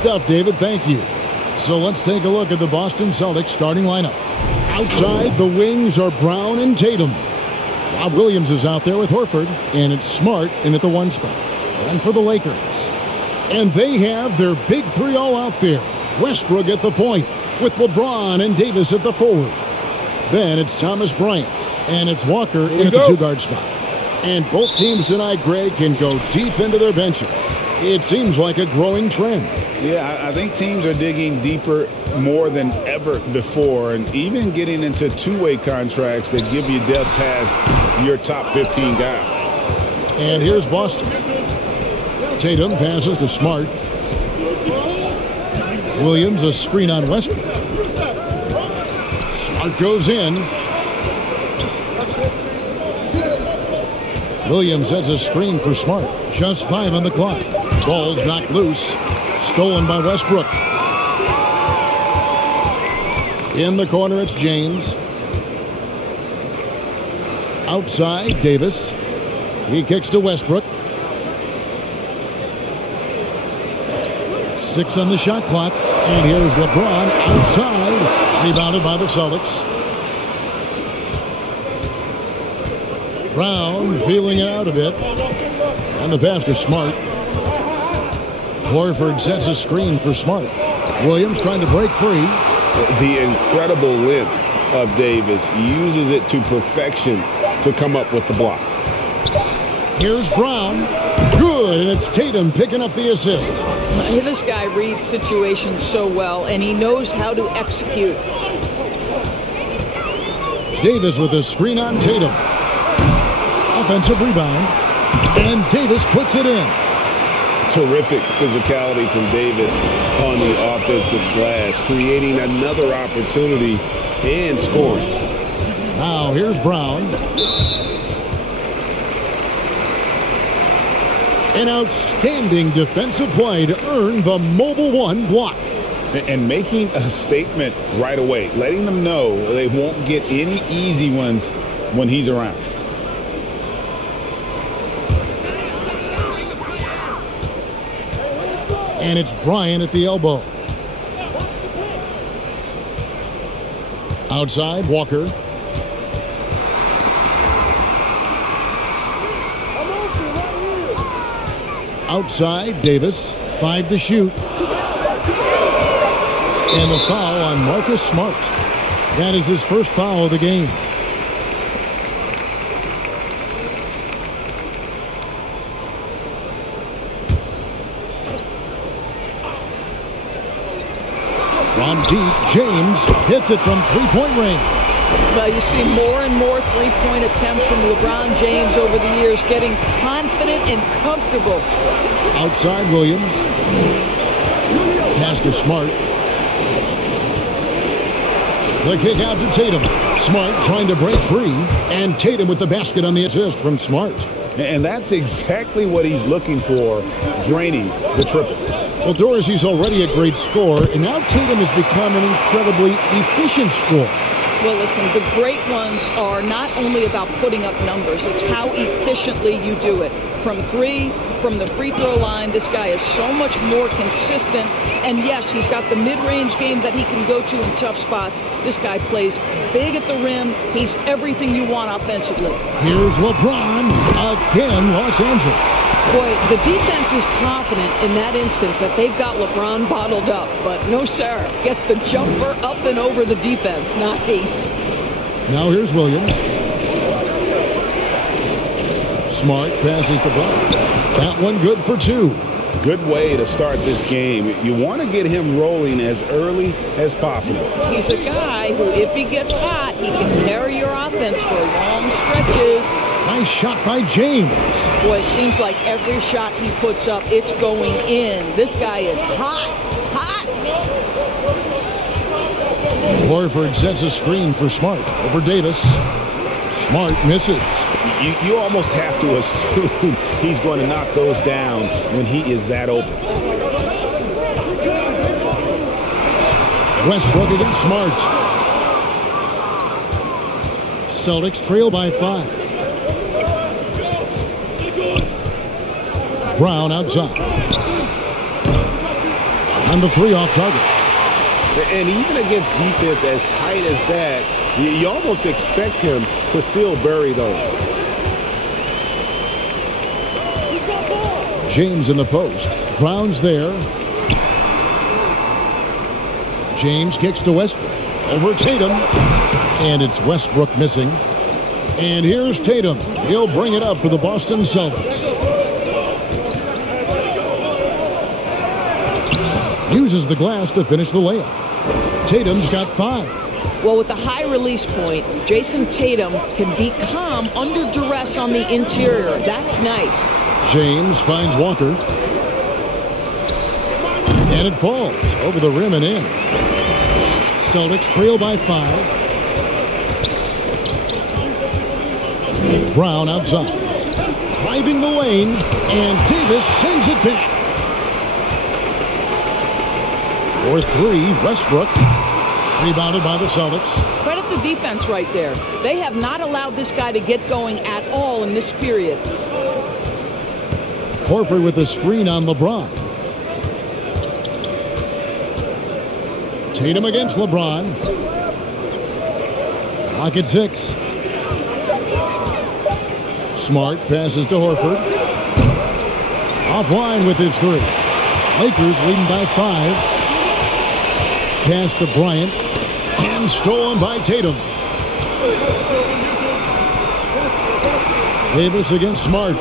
stuff, David. Thank you. So let's take a look at the Boston Celtics starting lineup. Outside, the wings are Brown and Tatum. Rob Williams is out there with Horford, and it's Smart in at the 1 spot. And for the Lakers. And they have their big 3 all out there. Westbrook at the point, with LeBron and Davis at the forward. Then it's Thomas Bryant, and it's Walker in at the 2-guard spot. And both teams tonight, Greg, can go deep into their benches. It seems like a growing trend. Yeah, I think teams are digging deeper more than ever before, and even getting into two-way contracts that give you depth past your top 15 guys. And here's Boston. Tatum passes to Smart. Williams a screen on Westbrook. Smart goes in. Williams sets a screen for Smart. Just 5 on the clock. Ball's knocked loose. Stolen by Westbrook. In the corner, it's James. Outside, Davis. He kicks to Westbrook. 6 on the shot clock. And here's LeBron outside. Rebounded by the Celtics. Brown feeling it out a bit. And the pass to Smart. Horford sets a screen for Smart. Williams trying to break free. The incredible length of Davis uses it to perfection to come up with the block. Here's Brown. Good, and it's Tatum picking up the assist. This guy reads situations so well, and he knows how to execute. Davis with a screen on Tatum. Offensive rebound. And Davis puts it in. Terrific physicality from Davis on the offensive glass, creating another opportunity and scoring. Now here's Brown. An outstanding defensive play to earn the Mobile One block. And making a statement right away, letting them know they won't get any easy ones when he's around. And it's Bryant at the elbow. Outside, Walker. Outside, Davis. 5 to shoot. And the foul on Marcus Smart. That is his first foul of the game. From deep, James hits it from three-point range. Well, you see more and more three-point attempts from LeBron James over the years, getting confident and comfortable. Outside, Williams. Pass to Smart. The kick out to Tatum. Smart trying to break free. And Tatum with the basket on the assist from Smart. And that's exactly what he's looking for, draining the triple. Well, Dorsey's already a great scorer, and now Tatum has become an incredibly efficient scorer. Well, listen, the great ones are not only about putting up numbers, it's how efficiently you do it. From 3, from the free throw line, this guy is so much more consistent. And yes, he's got the mid-range game that he can go to in tough spots. This guy plays big at the rim. He's everything you want offensively. Here's LeBron again, Los Angeles. Boy, the defense is confident in that instance that they've got LeBron bottled up. But no, sir. Gets the jumper up and over the defense. Nice. Now here's Williams. Smart passes the ball. That one good for 2. Good way to start this game. You want to get him rolling as early as possible. He's a guy who, if he gets hot, he can carry your offense for long stretches. Nice shot by James. Boy, it seems like every shot he puts up, it's going in. This guy is hot, hot. Horford sets a screen for Smart over Davis. Smart misses. You almost have to assume he's going to knock those down when he is that open. Westbrook against Smart. Celtics trail by 5. Brown outside. And the three off target. And even against defense as tight as that, you almost expect him to still bury those. James in the post. Brown's there. James kicks to Westbrook. Over Tatum. And it's Westbrook missing. And here's Tatum. He'll bring it up for the Boston Celtics. Uses the glass to finish the layup. Tatum's got 5. Well, with the high release point, Jason Tatum can be calm under duress on the interior. That's nice. James finds Walker. And it falls over the rim and in. Celtics trail by 5. Brown outside. Driving the lane. And Davis sends it back. For 3, Westbrook. Rebounded by the Celtics. Credit the defense right there. They have not allowed this guy to get going at all in this period. Horford with a screen on LeBron. Tatum against LeBron. Clock at 6. Smart passes to Horford. Offline with his 3. Lakers leading by 5. Pass to Bryant. And stolen by Tatum. Davis against Smart.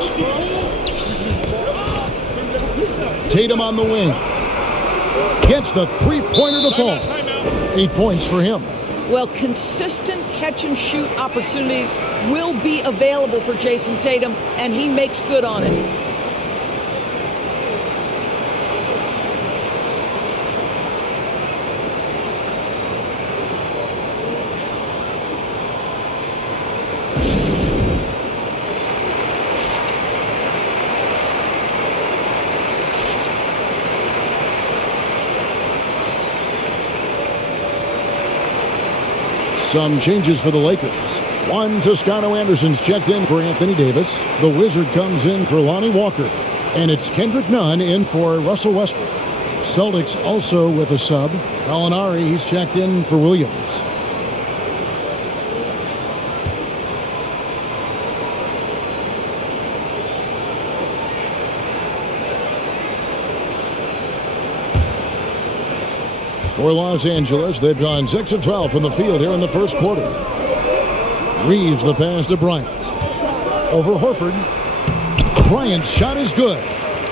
Tatum on the wing. Gets the three-pointer to fall. 8 points for him. Well, consistent catch-and-shoot opportunities will be available for Jason Tatum, and he makes good on it. Some changes for the Lakers. One, Toscano Anderson's checked in for Anthony Davis. The Wizard comes in for Lonnie Walker. And it's Kendrick Nunn in for Russell Westbrook. Celtics also with a sub. Gallinari, he's checked in for Williams. For Los Angeles, they've gone 6 of 12 from the field here in the first quarter. Reeves the pass to Bryant. Over Horford. Bryant's shot is good.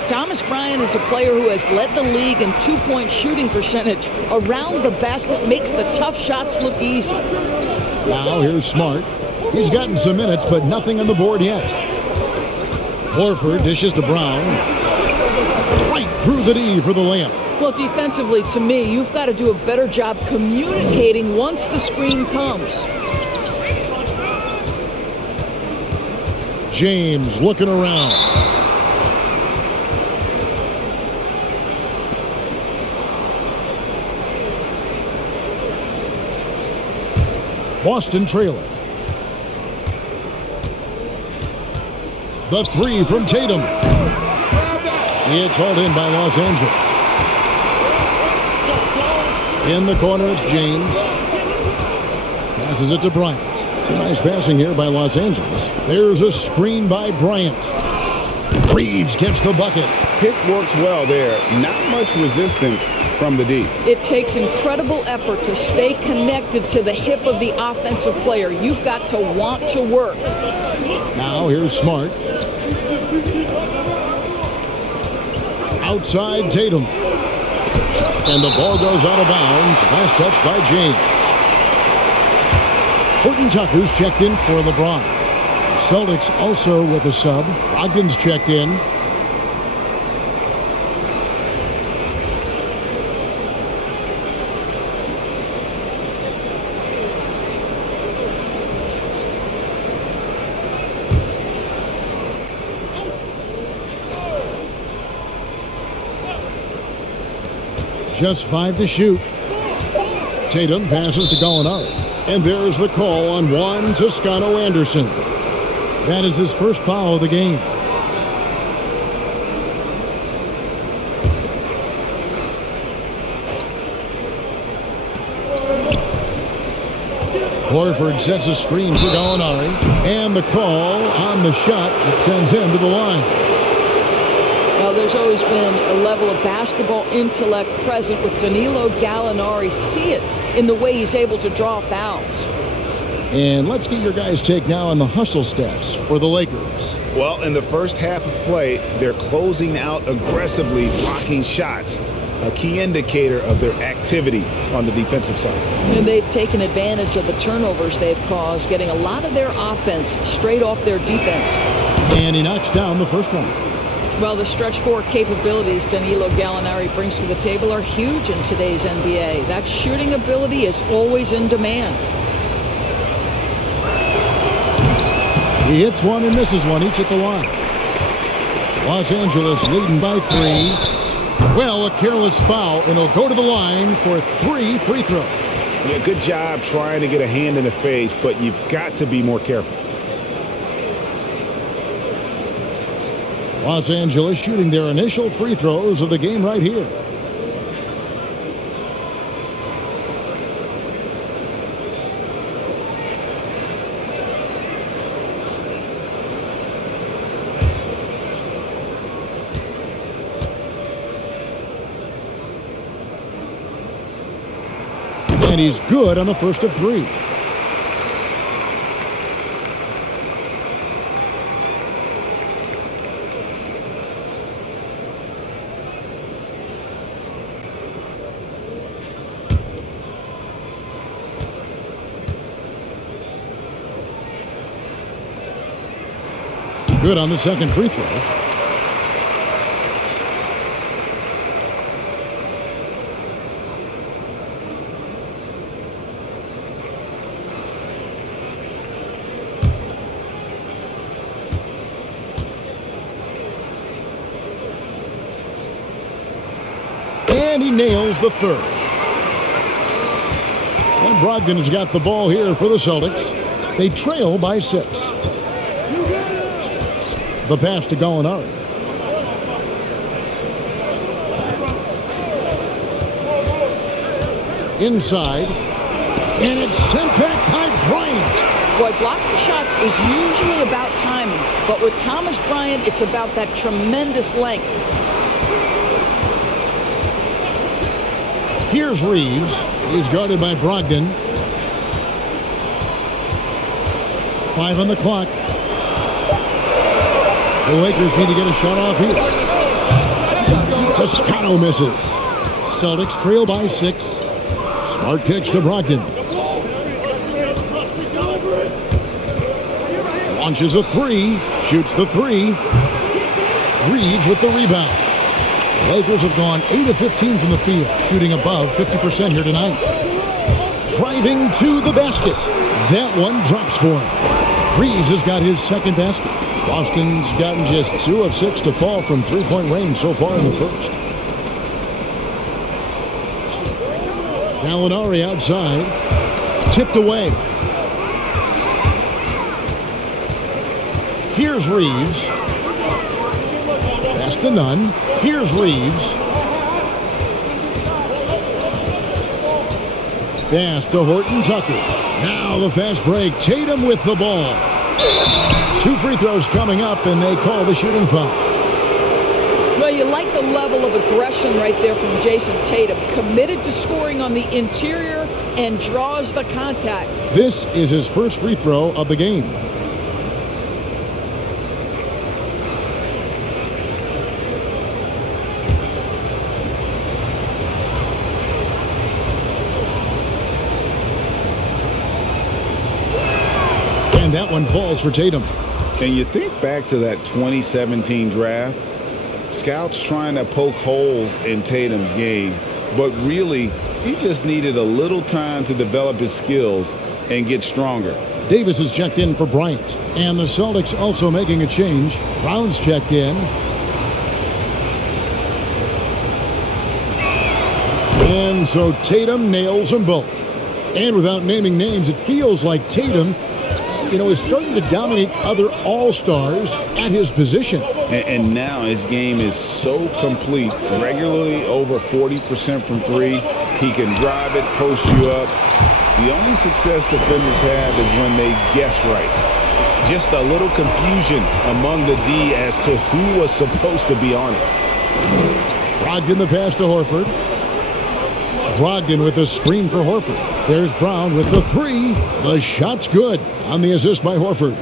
Thomas Bryant is a player who has led the league in two-point shooting percentage. Around the basket makes the tough shots look easy. Now here's Smart. He's gotten some minutes, but nothing on the board yet. Horford dishes to Brown. Right through the D for the layup. Well, defensively, to me, you've got to do a better job communicating once the screen comes. James looking around. Boston trailing. The 3 from Tatum. It's hauled in by Los Angeles. In the corner, it's James. Passes it to Bryant. Nice passing here by Los Angeles. There's a screen by Bryant. Reeves gets the bucket. Pick works well there. Not much resistance from the D. It takes incredible effort to stay connected to the hip of the offensive player. You've got to want to work. Now here's Smart. Outside Tatum. And the ball goes out of bounds. Last touch by James. Horton Tucker's checked in for LeBron. Celtics also with a sub. Ogden's checked in. Just 5 to shoot. Tatum passes to Gallinari. And there's the call on Juan Toscano Anderson. That is his first foul of the game. Horford sets a screen for Gallinari. And the call on the shot that sends him to the line. Well, there's always been a level of basketball intellect present with Danilo Gallinari. See it in the way he's able to draw fouls. And let's get your guys' take now on the hustle stats for the Lakers. Well, in the first half of play, they're closing out aggressively, blocking shots, a key indicator of their activity on the defensive side. And they've taken advantage of the turnovers they've caused, getting a lot of their offense straight off their defense. And he knocks down the first one. Well, the stretch four capabilities Danilo Gallinari brings to the table are huge in today's NBA. That shooting ability is always in demand. He hits one and misses one, each at the line. Los Angeles leading by 3. Well, a careless foul, and he'll go to the line for 3 free throws. Yeah, good job trying to get a hand in the face, but you've got to be more careful. Los Angeles shooting their initial free throws of the game right here. And he's good on the first of 3. Good on the second free throw. And he nails the third. And Brogdon's got the ball here for the Celtics. They trail by 6. The pass to Gallinari. Inside. And it's sent back by Bryant. Boy, blocking shots is usually about timing. But with Thomas Bryant, it's about that tremendous length. Here's Reeves. He's guarded by Brogdon. 5 on the clock. The Lakers need to get a shot off here. Toscano misses. Celtics trail by 6. Smart kicks to Brogdon. Launches a 3. Shoots the 3. Reeves with the rebound. The Lakers have gone 8 of 15 from the field, shooting above 50% here tonight. Driving to the basket. That one drops for him. Reeves has got his second basket. Boston's gotten just 2 of 6 to fall from three-point range so far in the first. Gallinari outside. Tipped away. Here's Reeves. Pass to none. Here's Reeves. Pass to Horton Tucker. Now the fast break. Tatum with the ball. 2 free throws coming up, and they call the shooting foul. Well, you like the level of aggression right there from Jason Tatum. Committed to scoring on the interior and draws the contact. This is his first free throw of the game. And that one falls for Tatum. And you think back to that 2017 draft, scouts trying to poke holes in Tatum's game, but really he just needed a little time to develop his skills and get stronger. Davis is checked in for Bryant, and the Celtics also making a change. Brown's checked in. And so Tatum nails them both. And without naming names, it feels like Tatum, is starting to dominate other all-stars at his position. And now his game is so complete, regularly over 40% from 3. He can drive it, post you up, The only success defenders have is when they guess right. Just a little confusion among the D as to who was supposed to be on it. Brogdon the pass to Horford. Brogdon with the screen for Horford. There's Brown with the three. The shot's good on the assist by Horford.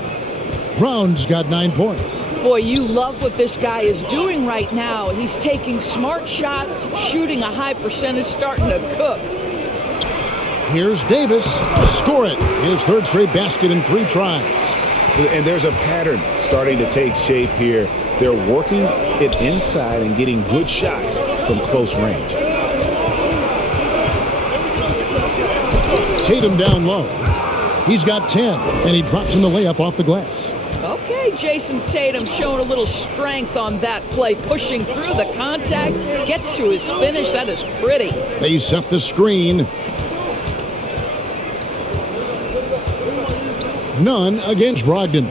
Brown's got 9 points. Boy, you love what this guy is doing right now. He's taking smart shots, shooting a high percentage, starting to cook. Here's Davis. Score it. His third straight basket in 3 tries. And there's a pattern starting to take shape here. They're working it inside and getting good shots from close range. Tatum down low. He's got 10, and he drops in the layup off the glass. Okay, Jason Tatum showing a little strength on that play, pushing through the contact, gets to his finish. That is pretty. They set the screen. Nunn against Brogdon.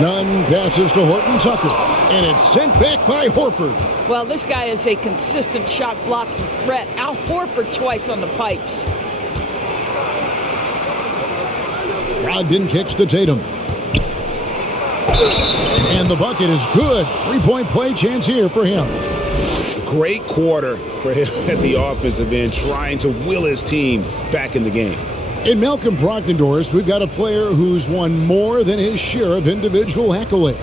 Nunn passes to Horton Tucker, and it's sent back by Horford. Well, this guy is a consistent shot blocking threat. Al Horford twice on the pipes. Brogdon kicks to Tatum. And the bucket is good. 3-point play chance here for him. Great quarter for him at the offensive end, trying to will his team back in the game. In Malcolm Brogdon, we've got a player who's won more than his share of individual accolades.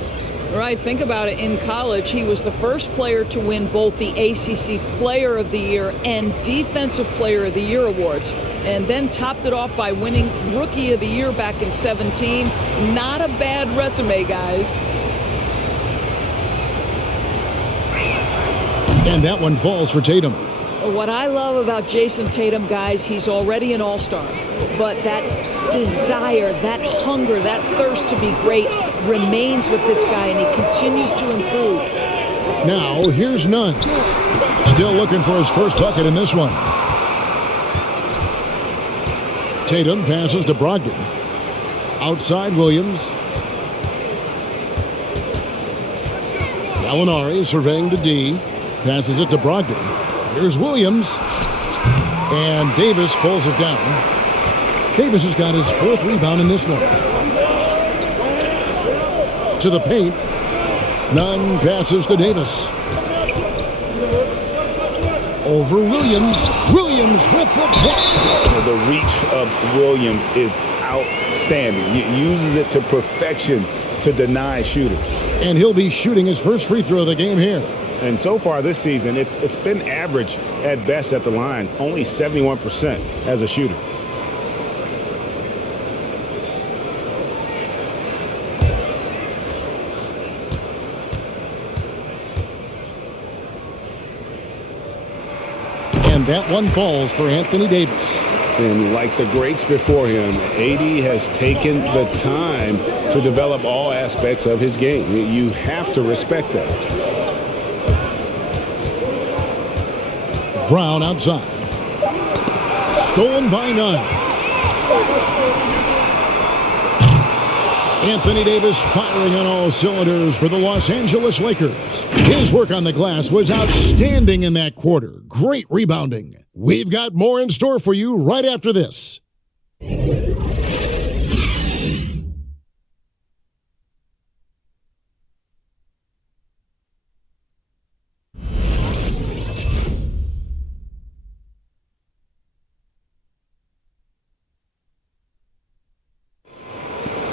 Right, think about it. In college, he was the first player to win both the ACC Player of the Year and Defensive Player of the Year awards, and then topped it off by winning Rookie of the Year back in 2017. Not a bad resume, guys. And that one falls for Tatum. What I love about Jason Tatum, guys, he's already an all-star. But that desire, that hunger, that thirst to be great remains with this guy, and he continues to improve. Now, here's Nunn. Still looking for his first bucket in this one. Tatum passes to Brogdon. Outside Williams. Gallinari surveying the D. Passes it to Brogdon. Here's Williams. And Davis pulls it down. Davis has got his 4th rebound in this one. To the paint. Nunn passes to Davis. Over Williams. Williams with the block. The reach of Williams is outstanding. He uses it to perfection to deny shooters. And he'll be shooting his first free throw of the game here. And so far this season, it's been average at best at the line, only 71% as a shooter. And that one falls for Anthony Davis. And like the greats before him, AD has taken the time to develop all aspects of his game. You have to respect that. Brown outside. Stolen by Nunn. Anthony Davis firing on all cylinders for the Los Angeles Lakers. His work on the glass was outstanding in that quarter. Great rebounding. We've got more in store for you right after this.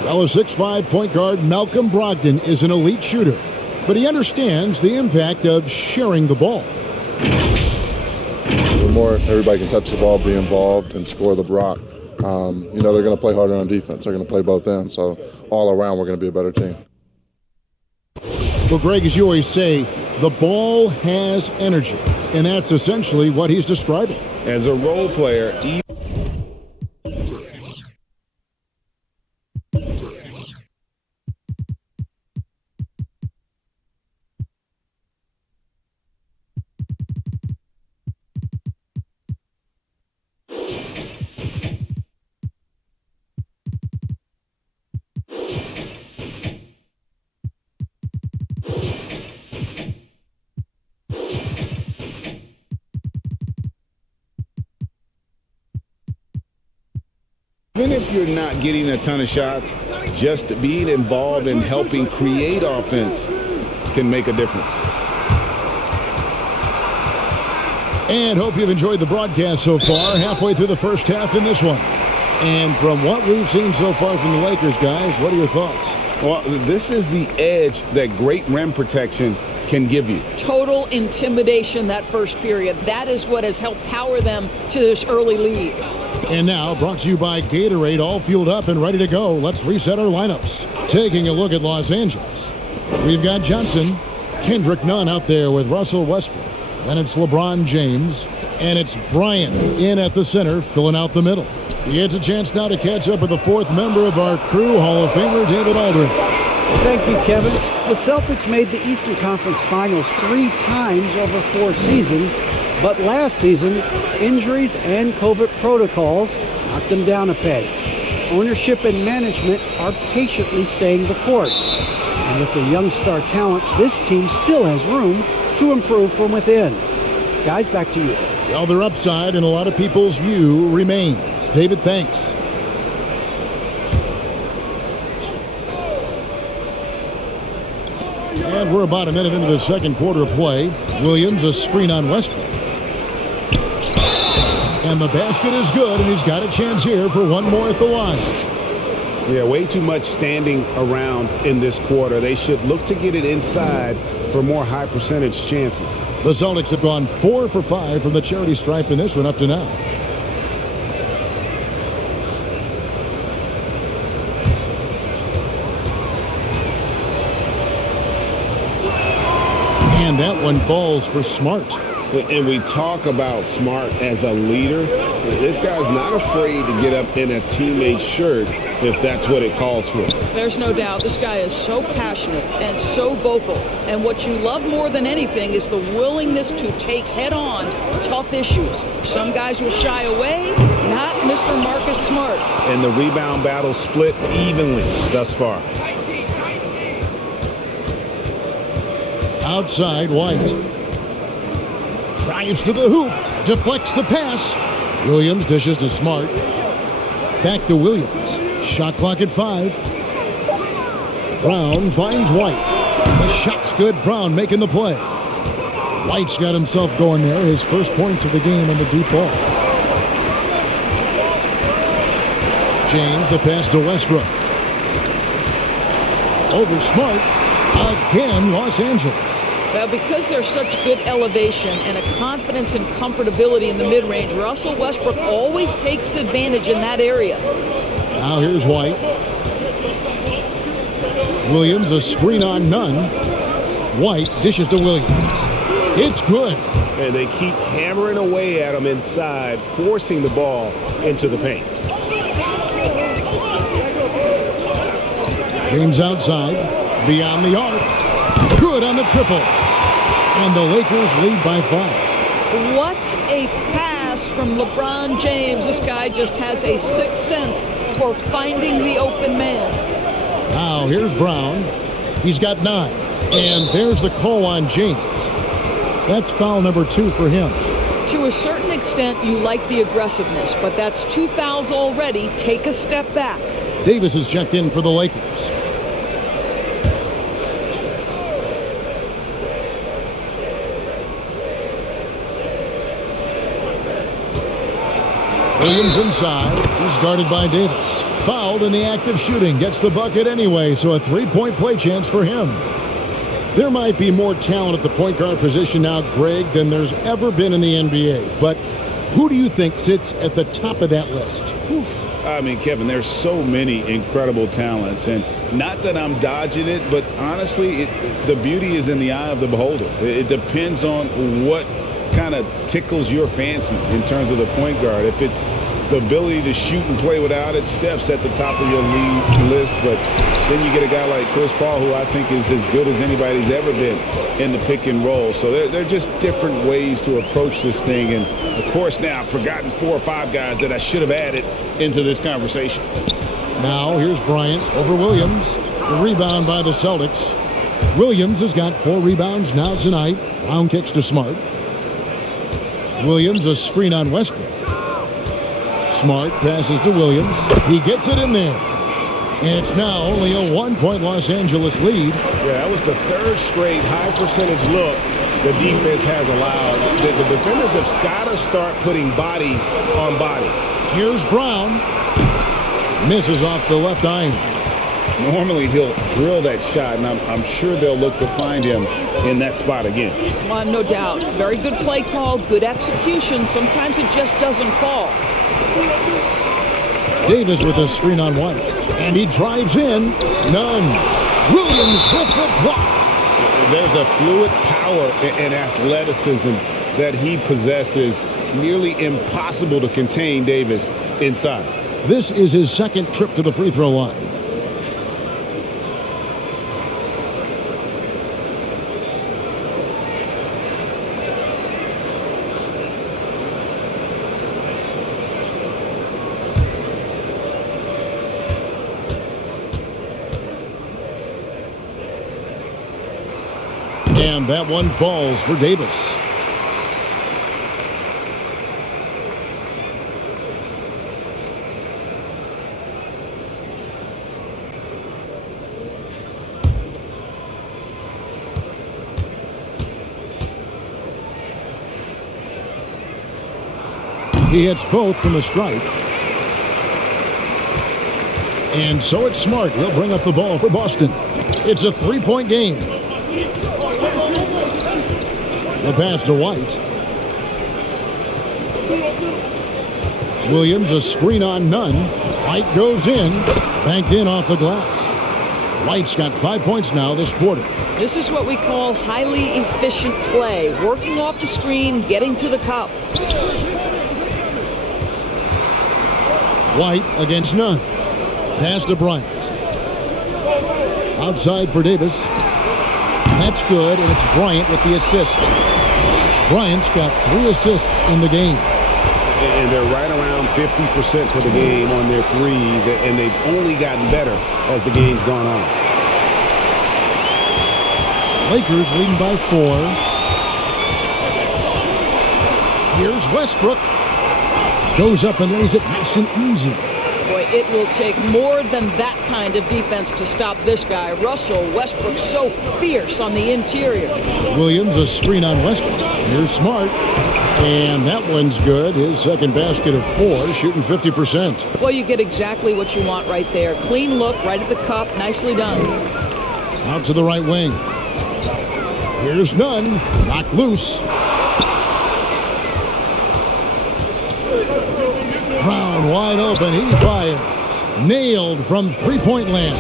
Well, a 6'5" point guard, Malcolm Brogdon, is an elite shooter, but he understands the impact of sharing the ball. The more everybody can touch the ball, be involved, and score the block, they're going to play harder on defense. They're going to play both ends, so all around we're going to be a better team. Well, Greg, as you always say, the ball has energy, and that's essentially what he's describing. As a role player, Even if you're not getting a ton of shots, just being involved in helping create offense can make a difference. And hope you've enjoyed the broadcast so far. Halfway through the first half in this one. And from what we've seen so far from the Lakers, guys, what are your thoughts? Well, this is the edge that great rim protection can give you. Total intimidation that first period. That is what has helped power them to this early lead. And now, brought to you by Gatorade, all fueled up and ready to go. Let's reset our lineups. Taking a look at Los Angeles. We've got Johnson, Kendrick Nunn out there with Russell Westbrook. Then it's LeBron James, and it's Bryant in at the center, filling out the middle. He gets a chance now to catch up with the fourth member of our crew, Hall of Famer David Aldridge. Thank you, Kevin. The Celtics made the Eastern Conference Finals 3 times over 4 seasons, but last season, injuries and COVID protocols knocked them down a peg. Ownership and management are patiently staying the course. And with the young star talent, this team still has room to improve from within. Guys, back to you. Well, their upside in a lot of people's view remains. David, thanks. And we're about a minute into the second quarter of play. Williams, a screen on Westbrook. And the basket is good, and he's got a chance here for one more at the line. Yeah, way too much standing around in this quarter. They should look to get it inside for more high percentage chances. The Celtics have gone 4 for 5 from the charity stripe in this one up to now. And that one falls for Smart. And we talk about Smart as a leader. This guy's not afraid to get up in a teammate's shirt if that's what it calls for. There's no doubt this guy is so passionate and so vocal. And what you love more than anything is the willingness to take head-on tough issues. Some guys will shy away, not Mr. Marcus Smart. And the rebound battle split evenly thus far. Outside, White. Drives to the hoop. Deflects the pass. Williams dishes to Smart. Back to Williams. Shot clock at 5. Brown finds White. The shot's good. Brown making the play. White's got himself going there. His first points of the game on the deep ball. James, the pass to Westbrook. Over Smart. Again, Los Angeles. Well, because there's such good elevation and a confidence and comfortability in the mid-range, Russell Westbrook always takes advantage in that area. Now here's White. Williams, a screen on Nunn. White dishes to Williams. It's good. And they keep hammering away at him inside, forcing the ball into the paint. James outside, beyond the arc. Good on the triple. And the Lakers lead by 5. What a pass from LeBron James. This guy just has a sixth sense for finding the open man. Now here's Brown. He's got 9. And there's the call on James. That's foul number 2 for him. To a certain extent, you like the aggressiveness, but that's 2 fouls already. Take a step back. Davis is checked in for the Lakers. Williams inside. He's guarded by Davis. Fouled in the act of shooting. Gets the bucket anyway, so a 3-point play chance for him. There might be more talent at the point guard position now, Greg, than there's ever been in the NBA. But who do you think sits at the top of that list? Whew. I mean, Kevin, there's so many incredible talents. And not that I'm dodging it, but honestly, the beauty is in the eye of the beholder. It depends on what kind of tickles your fancy in terms of the point guard. If it's the ability to shoot and play without it, Steph's at the top of your league list. But then you get a guy like Chris Paul, who I think is as good as anybody's ever been in the pick and roll. So they're just different ways to approach this thing. And, of course, now I've forgotten 4 or 5 guys that I should have added into this conversation. Now here's Bryant over Williams. The rebound by the Celtics. Williams has got 4 rebounds now tonight. Brown kicks to Smart. Williams, a screen on Westbrook. Smart passes to Williams. He gets it in there. And it's now only a 1-point Los Angeles lead. Yeah, that was the third straight high percentage look the defense has allowed. The defenders have got to start putting bodies on bodies. Here's Brown. Misses off the left iron. Normally he'll drill that shot, and I'm sure they'll look to find him in that spot again. No doubt. Very good play call, good execution. Sometimes it just doesn't fall. Davis with a screen on White. And he drives in. None. Williams with the block. There's a fluid power and athleticism that he possesses. Nearly impossible to contain Davis inside. This is his second trip to the free throw line. And that one falls for Davis. He hits both from the stripe. And so it's Smart. He'll bring up the ball for Boston. It's a three-point game. The pass to White. Williams, a screen on none. White goes in. Banked in off the glass. White's got 5 points now this quarter. This is what we call highly efficient play. Working off the screen, getting to the cup. White against none. Pass to Bryant. Outside for Davis. That's good, and it's Bryant with the assist. Bryant's got 3 assists in the game. And they're right around 50% for the game on their threes, and they've only gotten better as the game's gone on. Lakers leading by 4. Here's Westbrook. Goes up and lays it nice and easy. Boy, it will take more than that kind of defense to stop this guy. Russell Westbrook so fierce on the interior. Williams, a screen on Westbrook. Here's Smart. And that one's good. His second basket of 4, shooting 50%. Well, you get exactly what you want right there. Clean look, right at the cup. Nicely done. Out to the right wing. Here's none. Knocked loose. Brown wide open. He fires. Nailed from three-point land.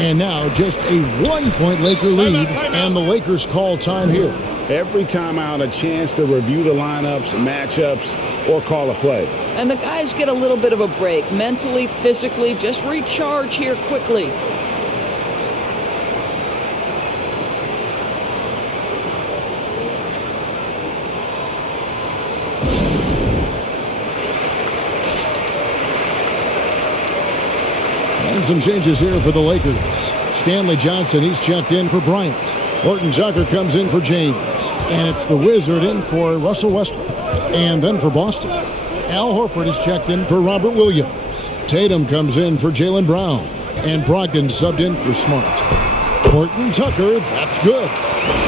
And now just a 1-point Laker lead. And the Lakers call time here. Every time out, a chance to review the lineups, matchups, or call a play. And the guys get a little bit of a break. Mentally, physically, just recharge here quickly. And some changes here for the Lakers. Stanley Johnson, he's checked in for Bryant. Horton Tucker comes in for James. And it's the Wizard in for Russell Westbrook. And then for Boston, Al Horford is checked in for Robert Williams. Tatum comes in for Jaylen Brown. And Brogdon subbed in for Smart. Horton Tucker, that's good.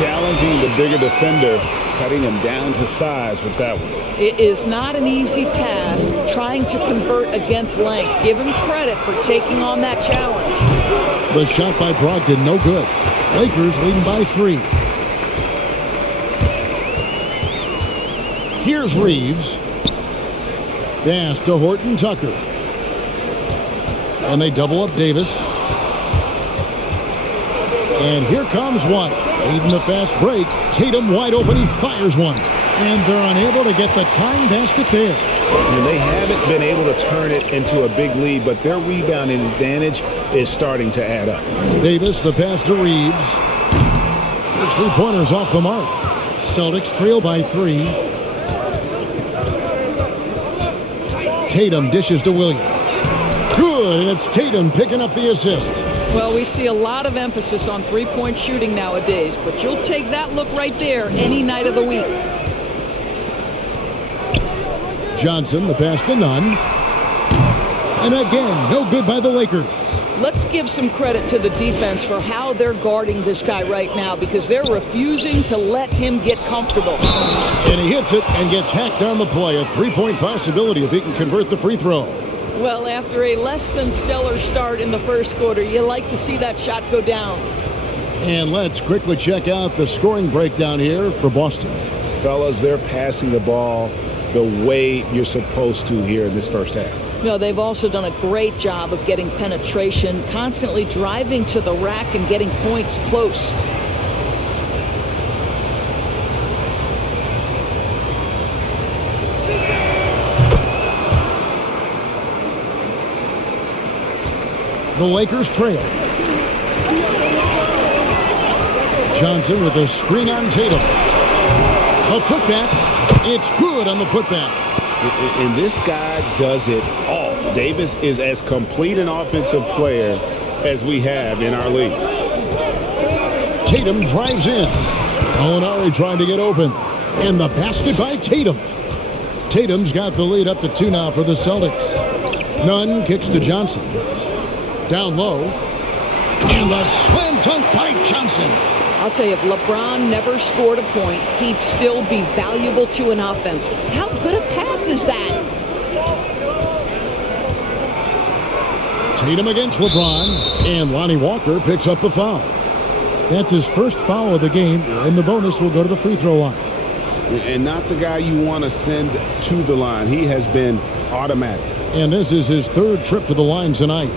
Challenging the bigger defender, cutting him down to size with that one. It is not an easy task trying to convert against length. Give him credit for taking on that challenge. The shot by Brogdon, no good. Lakers leading by 3. Here's Reeves. Pass to Horton Tucker. And they double up Davis. And here comes White. Leading the fast break. Tatum wide open. He fires one. And they're unable to get the time basket there. And they haven't been able to turn it into a big lead, but their rebounding advantage is starting to add up. Davis, the pass to Reeves. There's 3-pointers off the mark. Celtics trail by 3. Tatum dishes to Williams. Good, and it's Tatum picking up the assist. Well, we see a lot of emphasis on three-point shooting nowadays, but you'll take that look right there any night of the week. Johnson, the pass to Nunn. And again, no good by the Lakers. Let's give some credit to the defense for how they're guarding this guy right now because they're refusing to let him get comfortable. And he hits it and gets hacked on the play. A three-point possibility if he can convert the free throw. Well, after a less than stellar start in the first quarter, you like to see that shot go down. And let's quickly check out the scoring breakdown here for Boston. Fellas, they're passing the ball the way you're supposed to here in this first half. No, they've also done a great job of getting penetration, constantly driving to the rack and getting points close. The Lakers trail. Johnson with a screen on Tatum. A putback. It's good on the putback. And this guy does it all. Davis is as complete an offensive player as we have in our league. Tatum drives in. Gallinari trying to get open. And the basket by Tatum. Tatum's got the lead up to 2 now for the Celtics. Nunn kicks to Johnson. Down low. And the slam dunk by Johnson. I'll tell you, if LeBron never scored a point, he'd still be valuable to an offense. How good a pass is that? Tatum against LeBron, and Lonnie Walker picks up the foul. That's his first foul of the game, and the bonus will go to the free throw line. And not the guy you want to send to the line. He has been automatic. And this is his 3rd trip to the line tonight.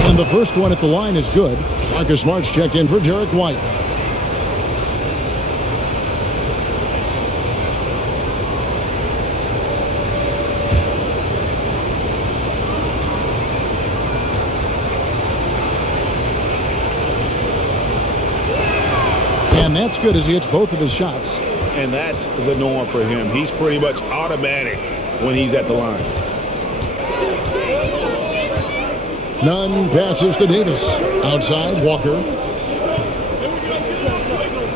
And the first one at the line is good. Marcus Smart's checked in for Derek White. And that's good as he hits both of his shots. And that's the norm for him. He's pretty much automatic when he's at the line. Nunn passes to Davis. Outside, Walker.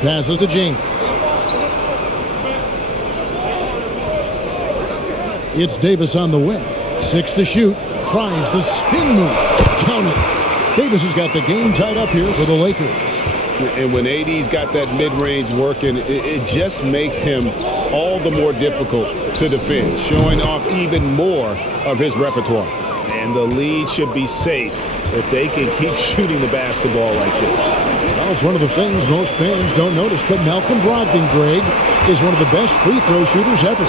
Passes to James. It's Davis on the wing. 6 to shoot. Tries the spin move. Count it. Davis has got the game tied up here for the Lakers. And when AD's got that mid-range working, it just makes him all the more difficult to defend, showing off even more of his repertoire. And the lead should be safe if they can keep shooting the basketball like this. Well, it's one of the things most fans don't notice, but Malcolm Brogdon, Greg, is one of the best free throw shooters ever.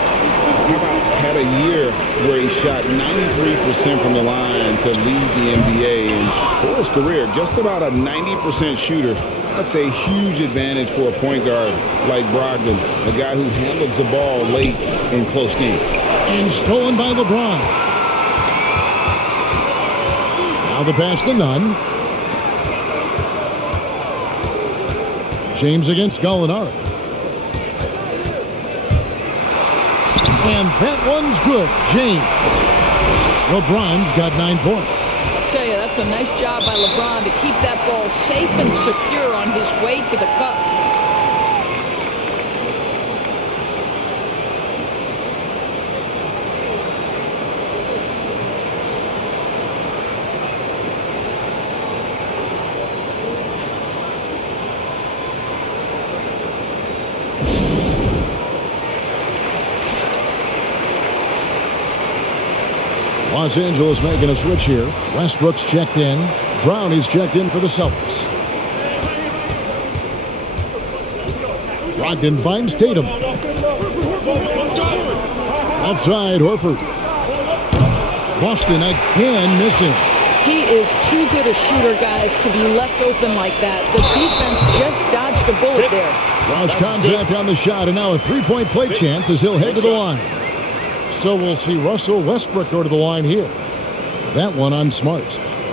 Had a year where he shot 93% from the line to lead the NBA. And for his career, just about a 90% shooter. That's a huge advantage for a point guard like Brogdon, a guy who handles the ball late in close games. And stolen by LeBron. Now the pass to Nunn. James against Gallinari. And that one's good. James. LeBron's got 9 points. I'll tell you, that's a nice job by LeBron to keep that ball safe and secure on his way to the cup. Los Angeles making a switch here. Westbrook's checked in. Brown is checked in for the Celtics. Brogdon finds Tatum. Outside, Horford. Boston again missing. He is too good a shooter, guys, to be left open like that. The defense just dodged a bullet there. Lost contact on the shot, and now a three-point play chance as he'll head to the line. So we'll see Russell Westbrook go to the line here. That one on Smart.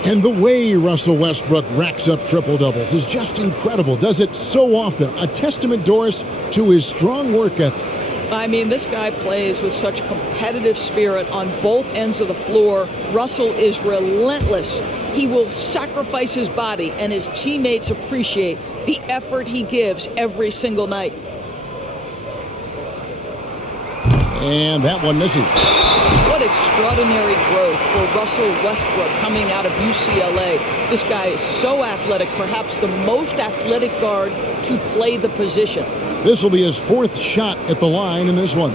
And the way Russell Westbrook racks up triple-doubles is just incredible. Does it so often. A testament, Doris, to his strong work ethic. I mean, this guy plays with such competitive spirit on both ends of the floor. Russell is relentless. He will sacrifice his body, and his teammates appreciate the effort he gives every single night. And that one misses. What extraordinary growth for Russell Westbrook coming out of UCLA. This guy is so athletic, perhaps the most athletic guard to play the position. This will be his 4th shot at the line in this one.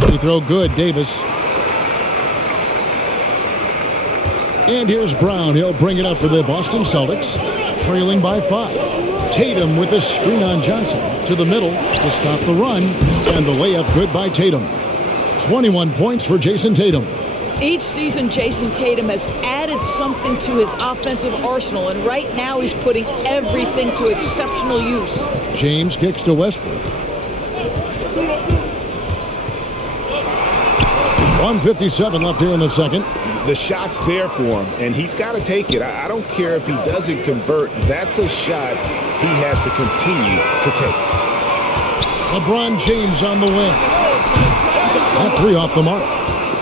Free throw good, Davis. And here's Brown. He'll bring it up for the Boston Celtics, trailing by 5. Tatum with a screen on Johnson to the middle to stop the run, and the layup good by Tatum. 21 points for Jason Tatum. Each season, Jason Tatum has added something to his offensive arsenal, and right now he's putting everything to exceptional use. James kicks to Westbrook. 1:57 left here in the second. The shot's there for him, and he's got to take it. I don't care if he doesn't convert. That's a shot he has to continue to take. LeBron James on the wing. That 3 off the mark.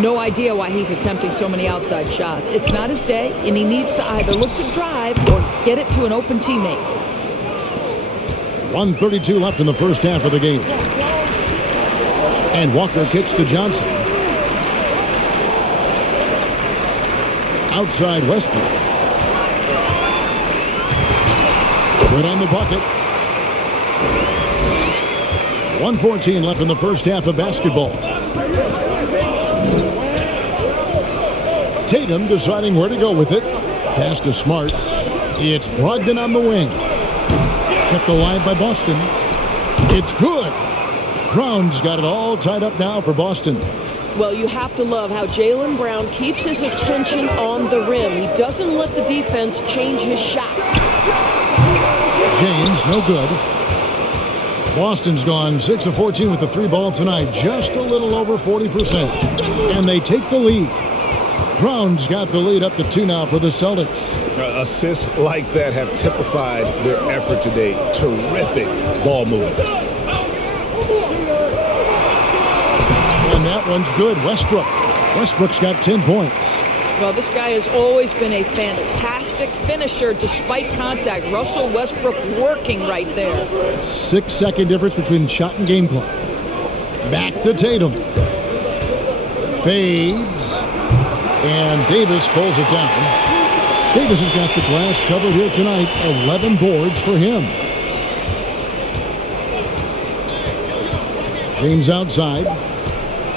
No idea why he's attempting so many outside shots. It's not his day, and he needs to either look to drive or get it to an open teammate. 1:32 left in the first half of the game. And Walker kicks to Johnson. Outside Westbrook. Good on the bucket. 1:14 left in the first half of basketball. Tatum deciding where to go with it. Pass to Smart. It's Brogdon on the wing. Kept alive by Boston. It's good. Brown's got it all tied up now for Boston. Well, you have to love how Jaylen Brown keeps his attention on the rim. He doesn't let the defense change his shot. James, no good. Boston's gone 6 of 14 with the 3 ball tonight. Just a little over 40%. And they take the lead. Brown's got the lead up to 2 now for the Celtics. Assists like that have typified their effort today. Terrific ball movement. And that one's good. Westbrook's got 10 points. Well, this guy has always been a fantastic finisher despite contact. Russell Westbrook working right there. 6-second difference between the shot and game clock. Back to Tatum. Fades. And Davis pulls it down. Davis has got the glass covered here tonight. 11 boards for him. James outside.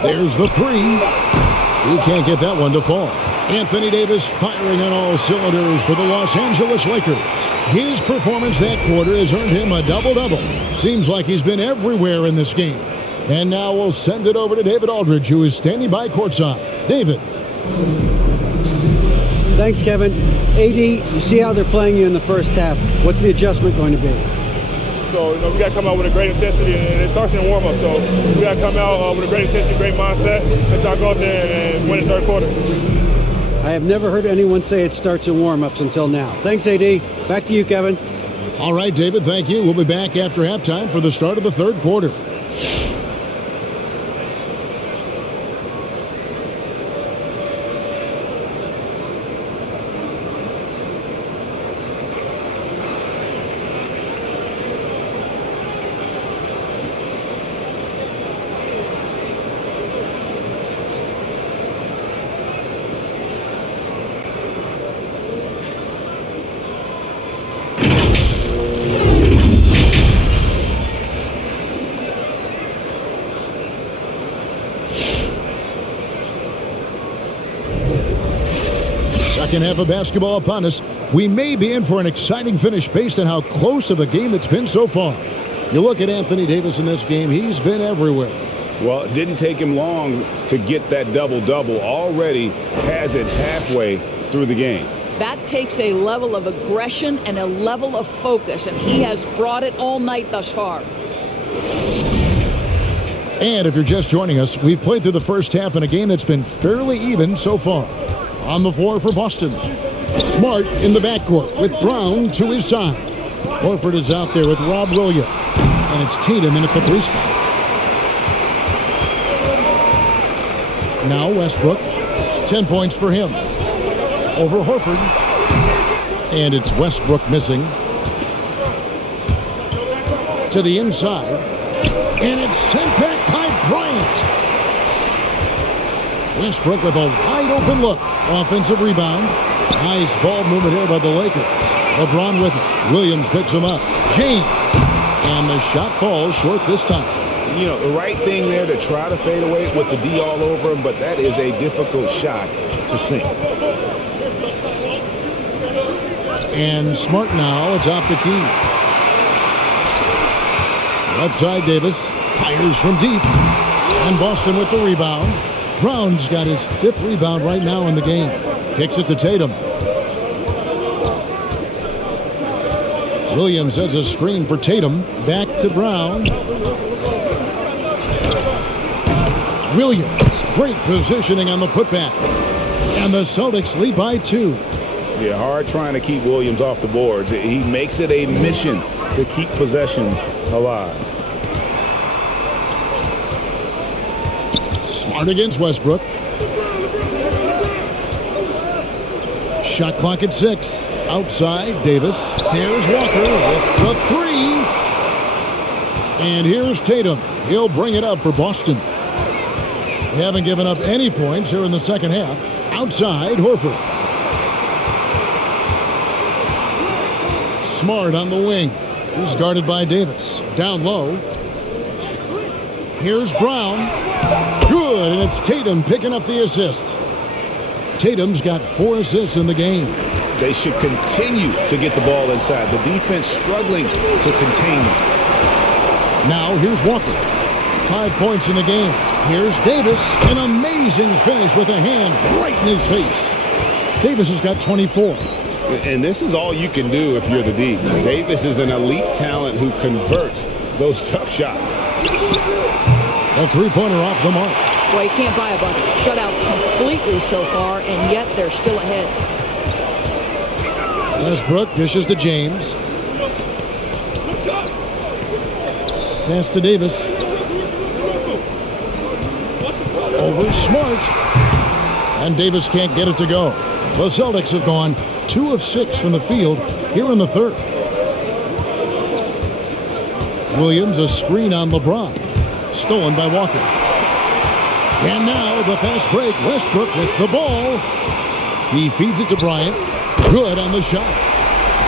There's the 3. He can't get that one to fall. Anthony Davis firing on all cylinders for the Los Angeles Lakers. His performance that quarter has earned him a double-double. Seems like he's been everywhere in this game. And now we'll send it over to David Aldridge, who is standing by courtside. David. Thanks, Kevin. AD, you see how they're playing you in the first half. What's the adjustment going to be? So, we got to come out with a great intensity, and it starts in the warm-up. So, we got to come out with a great intensity, great mindset, and try to go out there and win the third quarter. I have never heard anyone say it starts in warm-ups until now. Thanks, AD. Back to you, Kevin. All right, David, thank you. We'll be back after halftime for the start of the third quarter. Second half of basketball upon us. We may be in for an exciting finish based on how close of a game it's been so far. You look at Anthony Davis in this game, he's been everywhere. Well, it didn't take him long to get that double-double. Already has it halfway through the game. That takes a level of aggression and a level of focus, and he has brought it all night thus far. And if you're just joining us, we've played through the first half in a game that's been fairly even so far. On the floor for Boston, Smart in the backcourt with Brown to his side. Horford is out there with Rob Williams, and it's Tatum in at the 3 spot. Now Westbrook, 10 points for him. Over Horford, and it's Westbrook missing. To the inside, and it's sent back by Bryant. Westbrook with a wide open look. Offensive rebound. Nice ball movement here by the Lakers. LeBron with it. Williams picks him up. James. And the shot falls short this time. You know, the right thing there to try to fade away with the D all over him, but that is a difficult shot to sink. And Smart now atop the key. Left side, Davis fires from deep. And Boston with the rebound. Brown's got his 5th rebound right now in the game. Kicks it to Tatum. Williams sets a screen for Tatum. Back to Brown. Williams, great positioning on the putback. And the Celtics lead by 2. Yeah, hard trying to keep Williams off the boards. He makes it a mission to keep possessions alive. Smart against Westbrook. Shot clock at 6. Outside, Davis. Here's Walker with the 3. And here's Tatum. He'll bring it up for Boston. They haven't given up any points here in the second half. Outside, Horford. Smart on the wing. He's guarded by Davis. Down low. Here's Brown. Good, and it's Tatum picking up the assist. Tatum's got 4 assists in the game. They should continue to get the ball inside. The defense struggling to contain them. Now here's Walker. 5 points in the game. Here's Davis. An amazing finish with a hand right in his face. Davis has got 24. And this is all you can do if you're the D. Davis is an elite talent who converts those tough shots. A 3-pointer off the mark. Well, you can't buy a bucket. Shut out completely so far, and yet they're still ahead. Westbrook dishes to James. Pass to Davis. Over Smart. And Davis can't get it to go. The Celtics have gone 2 of 6 from the field here in the third. Williams, a screen on LeBron. Stolen by Walker. And now the fast break. Westbrook with the ball. He feeds it to Bryant. Good on the shot.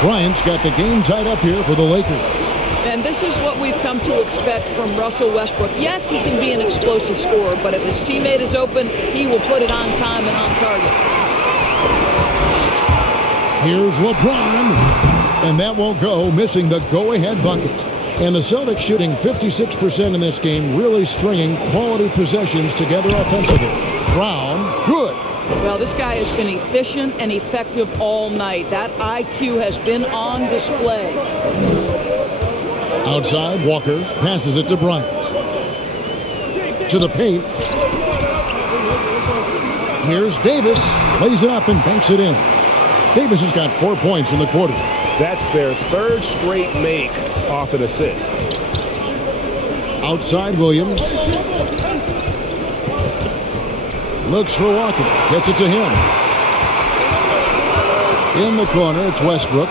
Bryant's got the game tied up here for the Lakers. And this is what we've come to expect from Russell Westbrook. Yes, he can be an explosive scorer, but if his teammate is open, he will put it on time and on target. Here's LeBron. And that won't go, missing the go-ahead bucket. And the Celtics shooting 56% in this game, really stringing quality possessions together offensively. Brown, good. Well, this guy has been efficient and effective all night. That IQ has been on display. Outside, Walker passes it to Bryant. To the paint. Here's Davis. Lays it up and banks it in. Davis has got 4 points in the quarter. That's their 3rd straight make off an assist. Outside, Williams. Looks for Walker. Gets it to him. In the corner, it's Westbrook.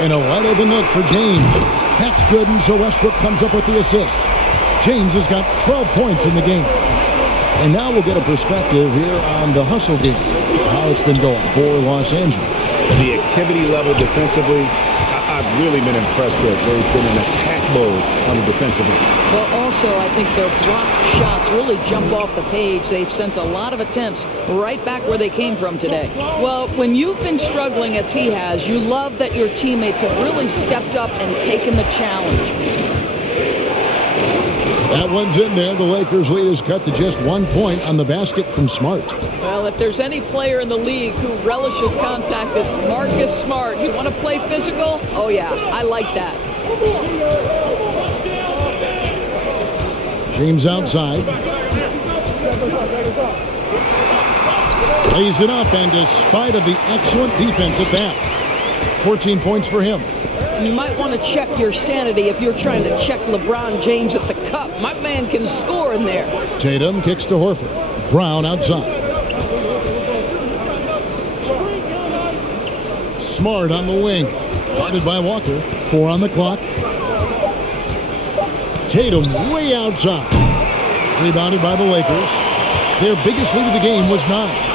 And a wide open look for James. That's good, and so Westbrook comes up with the assist. James has got 12 points in the game. And now we'll get a perspective here on the hustle game, how it's been going for Los Angeles. The activity level defensively, I've really been impressed with. They've been in attack mode on the defensive end. Well, also, I think their blocked shots really jump off the page. They've sent a lot of attempts right back where they came from today. Well, when you've been struggling as he has, you love that your teammates have really stepped up and taken the challenge. That one's in there. The Lakers' lead is cut to just 1 point on the basket from Smart. Well, if there's any player in the league who relishes contact, it's Marcus Smart. You want to play physical? Oh, yeah, I like that. James outside. Lays it up, and despite of the excellent defense at that, 14 points for him. You might want to check your sanity if you're trying to check LeBron James at the cup. My man can score in there. Tatum kicks to Horford. Brown outside. Smart on the wing. Guarded by Walker. 4 on the clock. Tatum way outside. Rebounded by the Lakers. Their biggest lead of the game was 9.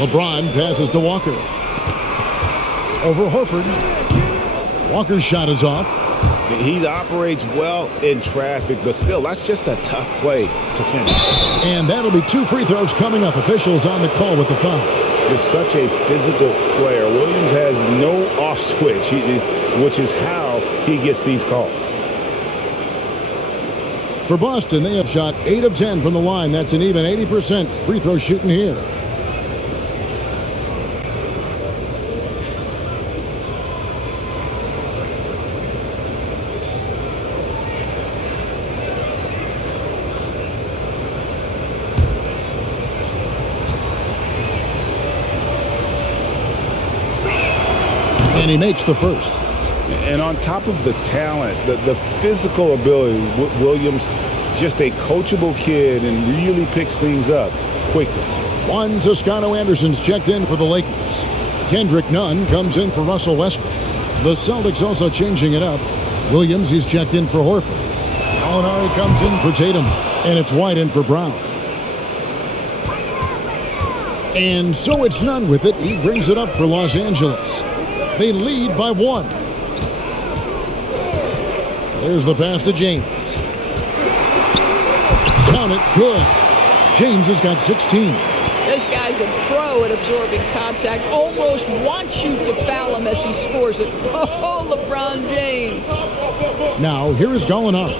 LeBron passes to Walker. Over Horford. Walker's shot is off. He operates well in traffic, but still, that's just a tough play to finish. And that'll be 2 free throws coming up. Officials on the call with the foul. He's such a physical player. Williams has no off switch, which is how he gets these calls. For Boston, they have shot 8 of 10 from the line. That's an even 80% free throw shooting here. And he makes the first. And on top of the talent, the physical ability, Williams, just a coachable kid and really picks things up quickly. Juan Toscano Anderson's checked in for the Lakers. Kendrick Nunn comes in for Russell Westbrook. The Celtics also changing it up. Williams, he's checked in for Horford. Gallinari comes in for Tatum. And it's White in for Brown. And so it's Nunn with it. He brings it up for Los Angeles. They lead by 1. There's the pass to James. Count it. Good. James has got 16. This guy's a pro at absorbing contact. Almost wants you to foul him as he scores it. Oh, LeBron James. Now, here is Gallinari.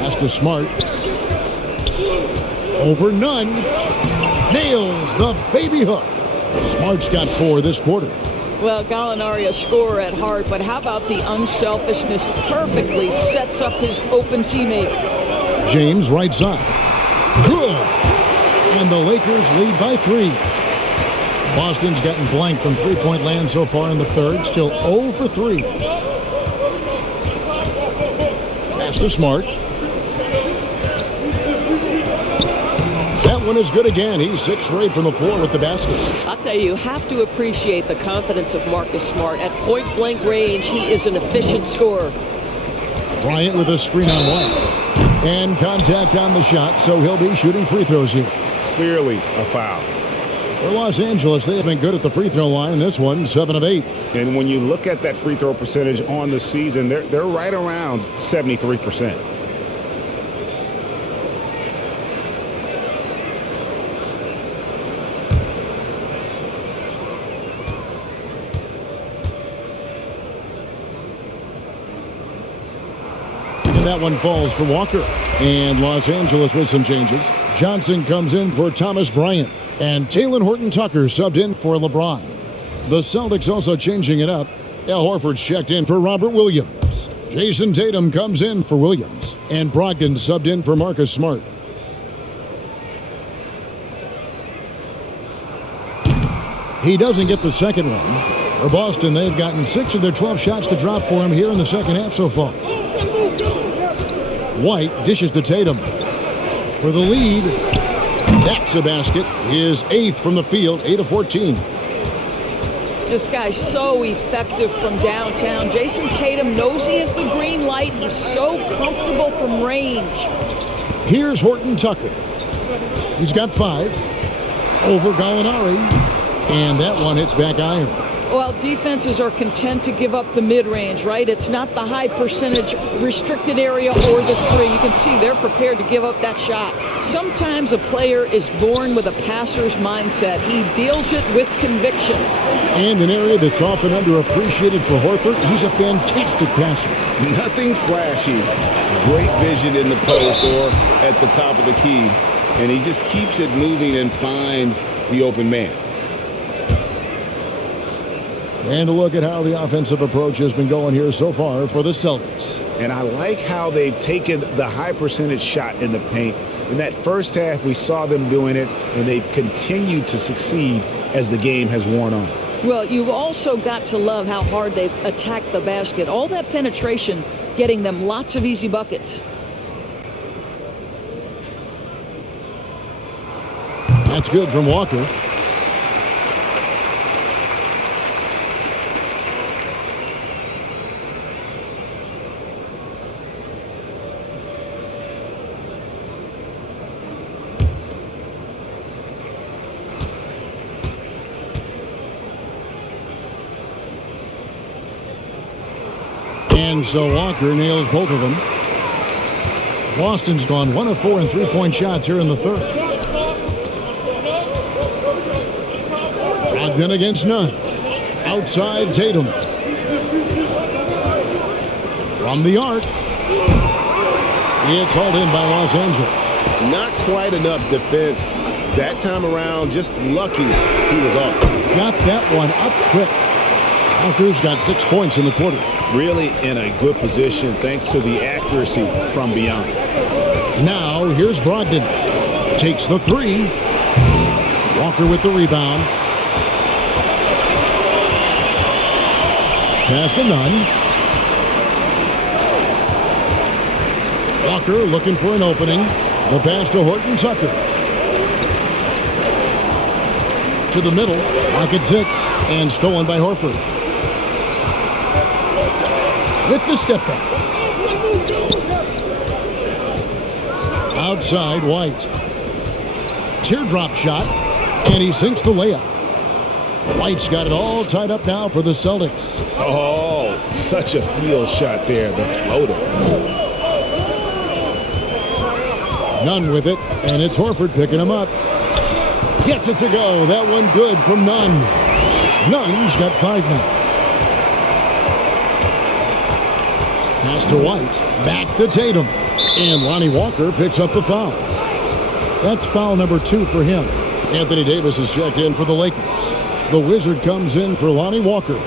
Pass to Smart. Over Nunn. Nails the baby hook. Smart's got 4 this quarter. Well, Gallinari a scorer at heart, but how about the unselfishness? Perfectly sets up his open teammate. James right side. Good. And the Lakers lead by 3. Boston's gotten blank from three-point land so far in the third. Still 0 for 3. Pass to Smart. That one is good again. He's 6 for 8 from the floor with the basket. I'll tell you have to appreciate the confidence of Marcus Smart. At point-blank range, he is an efficient scorer. Bryant with a screen on White. And contact on the shot, so he'll be shooting free throws here. Clearly a foul. For Los Angeles, they have been good at the free throw line. This one, 7 of 8. And when you look at that free throw percentage on the season, they're right around 73%. That one falls for Walker. And Los Angeles with some changes. Johnson comes in for Thomas Bryant. And Talen Horton-Tucker subbed in for LeBron. The Celtics also changing it up. Al Horford's checked in for Robert Williams. Jason Tatum comes in for Williams. And Brogdon subbed in for Marcus Smart. He doesn't get the second one. For Boston, they've gotten 6 of their 12 shots to drop for him here in the second half so far. White dishes to Tatum for the lead. That's a basket. His 8th from the field, 8 of 14. This guy's so effective from downtown. Jason Tatum knows he has the green light. He's so comfortable from range. Here's Horton-Tucker. He's got 5. Over Gallinari. And that one hits back iron. Well, defenses are content to give up the mid-range, right? It's not the high percentage restricted area or the three. You can see they're prepared to give up that shot. Sometimes a player is born with a passer's mindset. He deals it with conviction. And an area that's often underappreciated for Horford, he's a fantastic passer. Nothing flashy. Great vision in the post or at the top of the key. And he just keeps it moving and finds the open man. And a look at how the offensive approach has been going here so far for the Celtics. And I like how they've taken the high percentage shot in the paint. In that first half, we saw them doing it, and they've continued to succeed as the game has worn on. Well, you've also got to love how hard they've attacked the basket. All that penetration, getting them lots of easy buckets. That's good from Walker. And so Walker nails both of them. Boston's gone 1 of 4 in three-point shots here in the third. Brogdon against none. Outside Tatum. From the arc. It's hauled in by Los Angeles. Not quite enough defense that time around. Just lucky he was off. Got that one up quick. Walker's got 6 points in the quarter. Really in a good position thanks to the accuracy from beyond. Now here's Brogdon. Takes the three. Walker with the rebound. Pass to none. Walker looking for an opening. The pass to Horton Tucker. To the middle. Pocket 6. And stolen by Horford. With the step back. Outside White. Teardrop shot. And he sinks the layup. White's got it all tied up now for the Celtics. Oh, such a field shot there, the floater. Nunn with it, and it's Horford picking him up. Gets it to go. That one good from Nunn. Nunn's got 5 now. Pass to White. Back to Tatum. And Lonnie Walker picks up the foul. That's foul number 2 for him. Anthony Davis is checked in for the Lakers. The Wizard comes in for Lonnie Walker.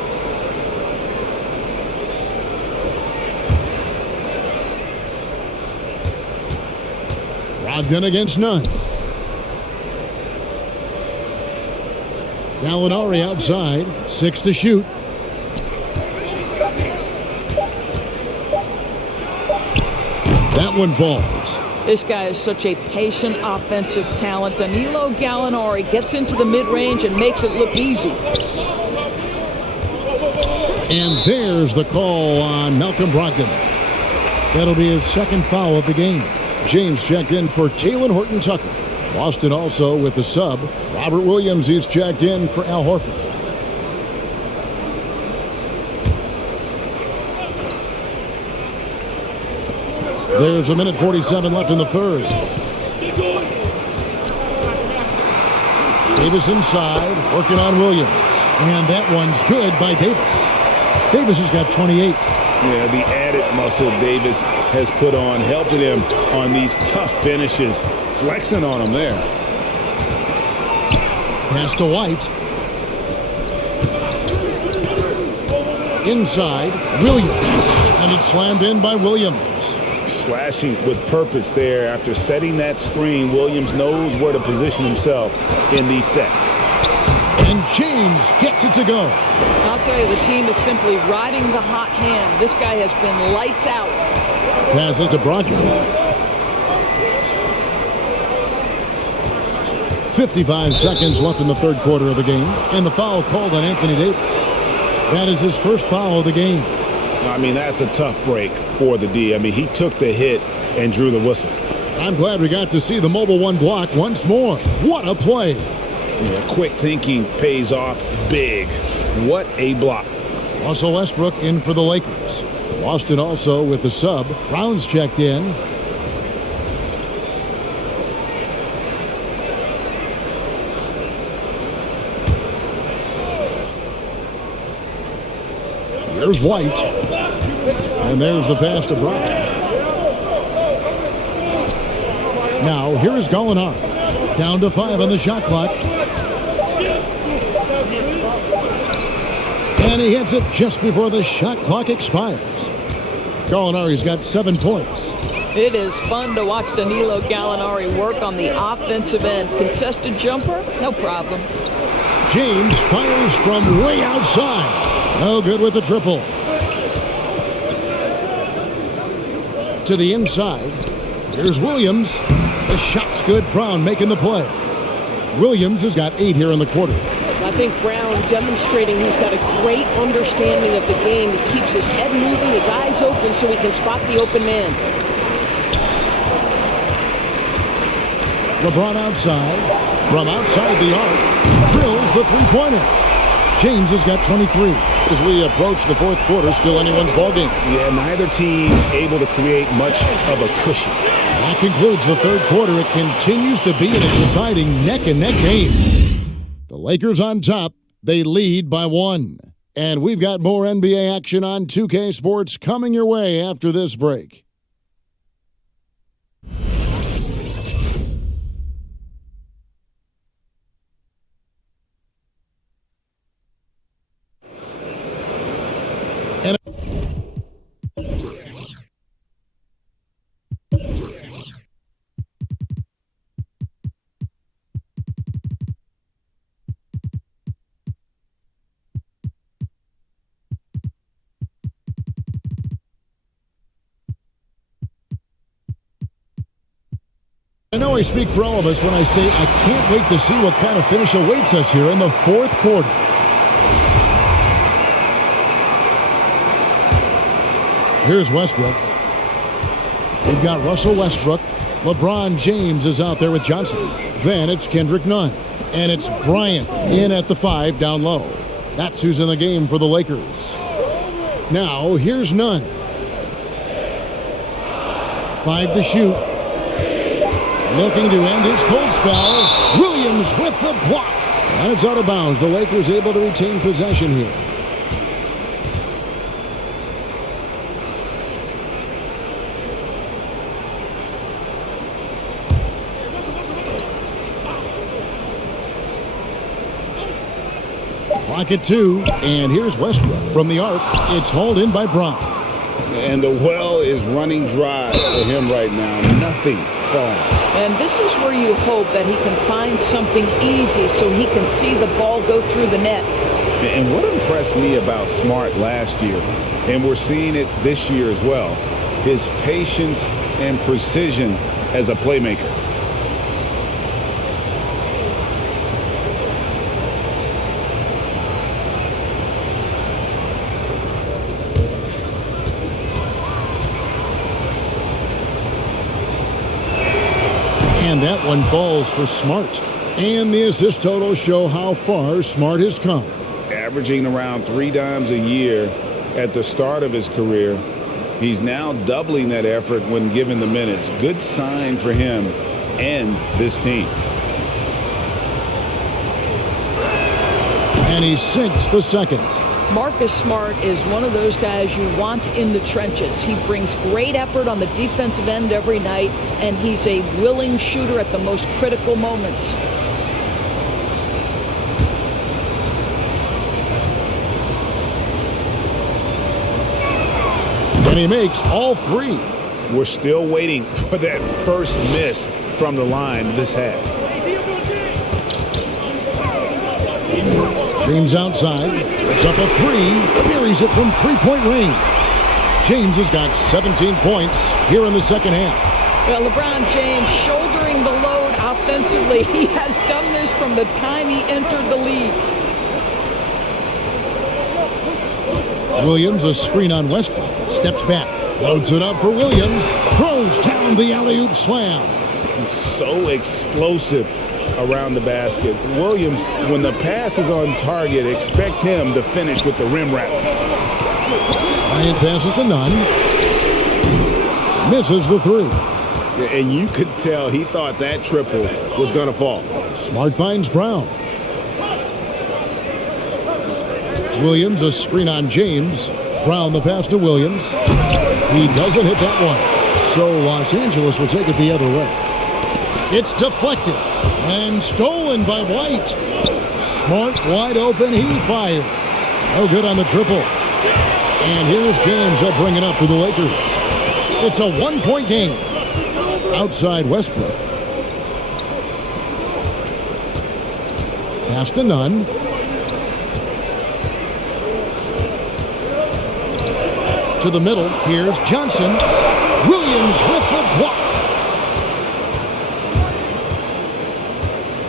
Brogdon against Nunn. Gallinari outside. 6 to shoot. That one falls. This guy is such a patient offensive talent. Danilo Gallinari gets into the mid-range and makes it look easy. And there's the call on Malcolm Brogdon. That'll be his 2nd foul of the game. James checked in for Talen Horton-Tucker. Boston also with the sub. Robert Williams is checked in for Al Horford. There's 1:47 left in the third. Davis inside, working on Williams. And that one's good by Davis. Davis has got 28. Yeah, the added muscle Davis has put on, helping him on these tough finishes, flexing on him there. Pass to White. Inside, Williams. And it's slammed in by Williams. Slashing with purpose there. After setting that screen, Williams knows where to position himself in these sets. And James gets it to go. I'll tell you, the team is simply riding the hot hand. This guy has been lights out. Pass it to Brogdon. 55 seconds left in the third quarter of the game. And the foul called on Anthony Davis. That is his first foul of the game. I mean, that's a tough break for the D. I mean, he took the hit and drew the whistle. I'm glad we got to see the mobile one block once more. What a play. Yeah, quick thinking pays off big. What a block. Russell Westbrook in for the Lakers. Boston also with the sub. Brown's checked in. Here's White. And there's the pass to Brown. Now, here's Gallinari. Down to 5 on the shot clock. And he hits it just before the shot clock expires. Gallinari's got 7 points. It is fun to watch Danilo Gallinari work on the offensive end. Contested jumper, no problem. James fires from way outside. No good with the triple. To the inside. Here's Williams. The shot's good. Brown making the play. Williams has got 8 here in the quarter. I think Brown demonstrating he's got a great understanding of the game. He keeps his head moving, his eyes open so he can spot the open man. LeBron outside. From outside the arc. Drills the three-pointer. James has got 23. As we approach the fourth quarter, still anyone's ballgame. Yeah, neither team able to create much of a cushion. That concludes the third quarter. It continues to be an exciting neck-and-neck game. The Lakers on top. They lead by 1. And we've got more NBA action on 2K Sports coming your way after this break. I know I speak for all of us when I say I can't wait to see what kind of finish awaits us here in the fourth quarter. Here's Westbrook. We've got Russell Westbrook. LeBron James is out there with Johnson. Then it's Kendrick Nunn. And it's Bryant in at the 5 down low. That's who's in the game for the Lakers. Now, here's Nunn. 5 to shoot. Looking to end his cold spell. Williams with the block. And it's out of bounds. The Lakers able to retain possession here. Clock at 2. And here's Westbrook from the arc. It's hauled in by Brown. And the well is running dry for him right now. Nothing falling. And this is where you hope that he can find something easy so he can see the ball go through the net. And what impressed me about Smart last year, and we're seeing it this year as well, his patience and precision as a playmaker. And that one falls for Smart. And the assist totals show how far Smart has come. Averaging around 3 dimes a year at the start of his career. He's now doubling that effort when given the minutes. Good sign for him and this team. And he sinks the second. Marcus Smart is one of those guys you want in the trenches. He brings great effort on the defensive end every night, and he's a willing shooter at the most critical moments. And he makes all 3. We're still waiting for that first miss from the line this half. James outside. It's up a 3. Buries it from 3-point range. James has got 17 points here in the second half. Well, LeBron James shouldering the load offensively. He has done this from the time he entered the league. Williams, a screen on Westbrook. Steps back. Floats it up for Williams. Throws down the alley-oop slam. So explosive around the basket. Williams, when the pass is on target, expect him to finish with the rim wrap. Bryant passes to Nunn. Misses the three. And you could tell he thought that triple was going to fall. Smart finds Brown. Williams, a screen on James. Brown, the pass to Williams. He doesn't hit that one. So Los Angeles will take it the other way. It's deflected and stolen by White. Smart, wide open, he fires. No good on the triple. And here's James. He'll bring it up for the Lakers. It's a one-point game. Outside Westbrook. Pass to Nunn. To the middle. Here's Johnson. Williams with the block.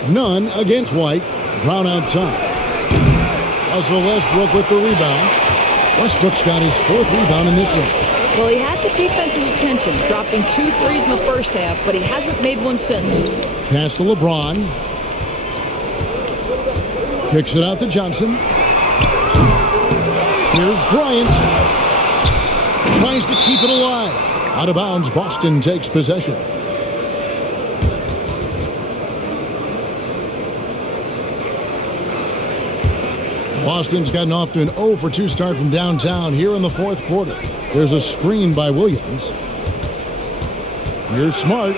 Nunn against White. Brown outside. Russell Westbrook with the rebound. Westbrook's got his fourth rebound in this one. Well, he had the defense's attention, dropping 2 threes in the first half, but he hasn't made one since. Pass to LeBron. Kicks it out to Johnson. Here's Bryant. Tries to keep it alive. Out of bounds, Boston takes possession. Boston's gotten off to an 0 for 2 start from downtown here in the fourth quarter. There's a screen by Williams. Here's Smart.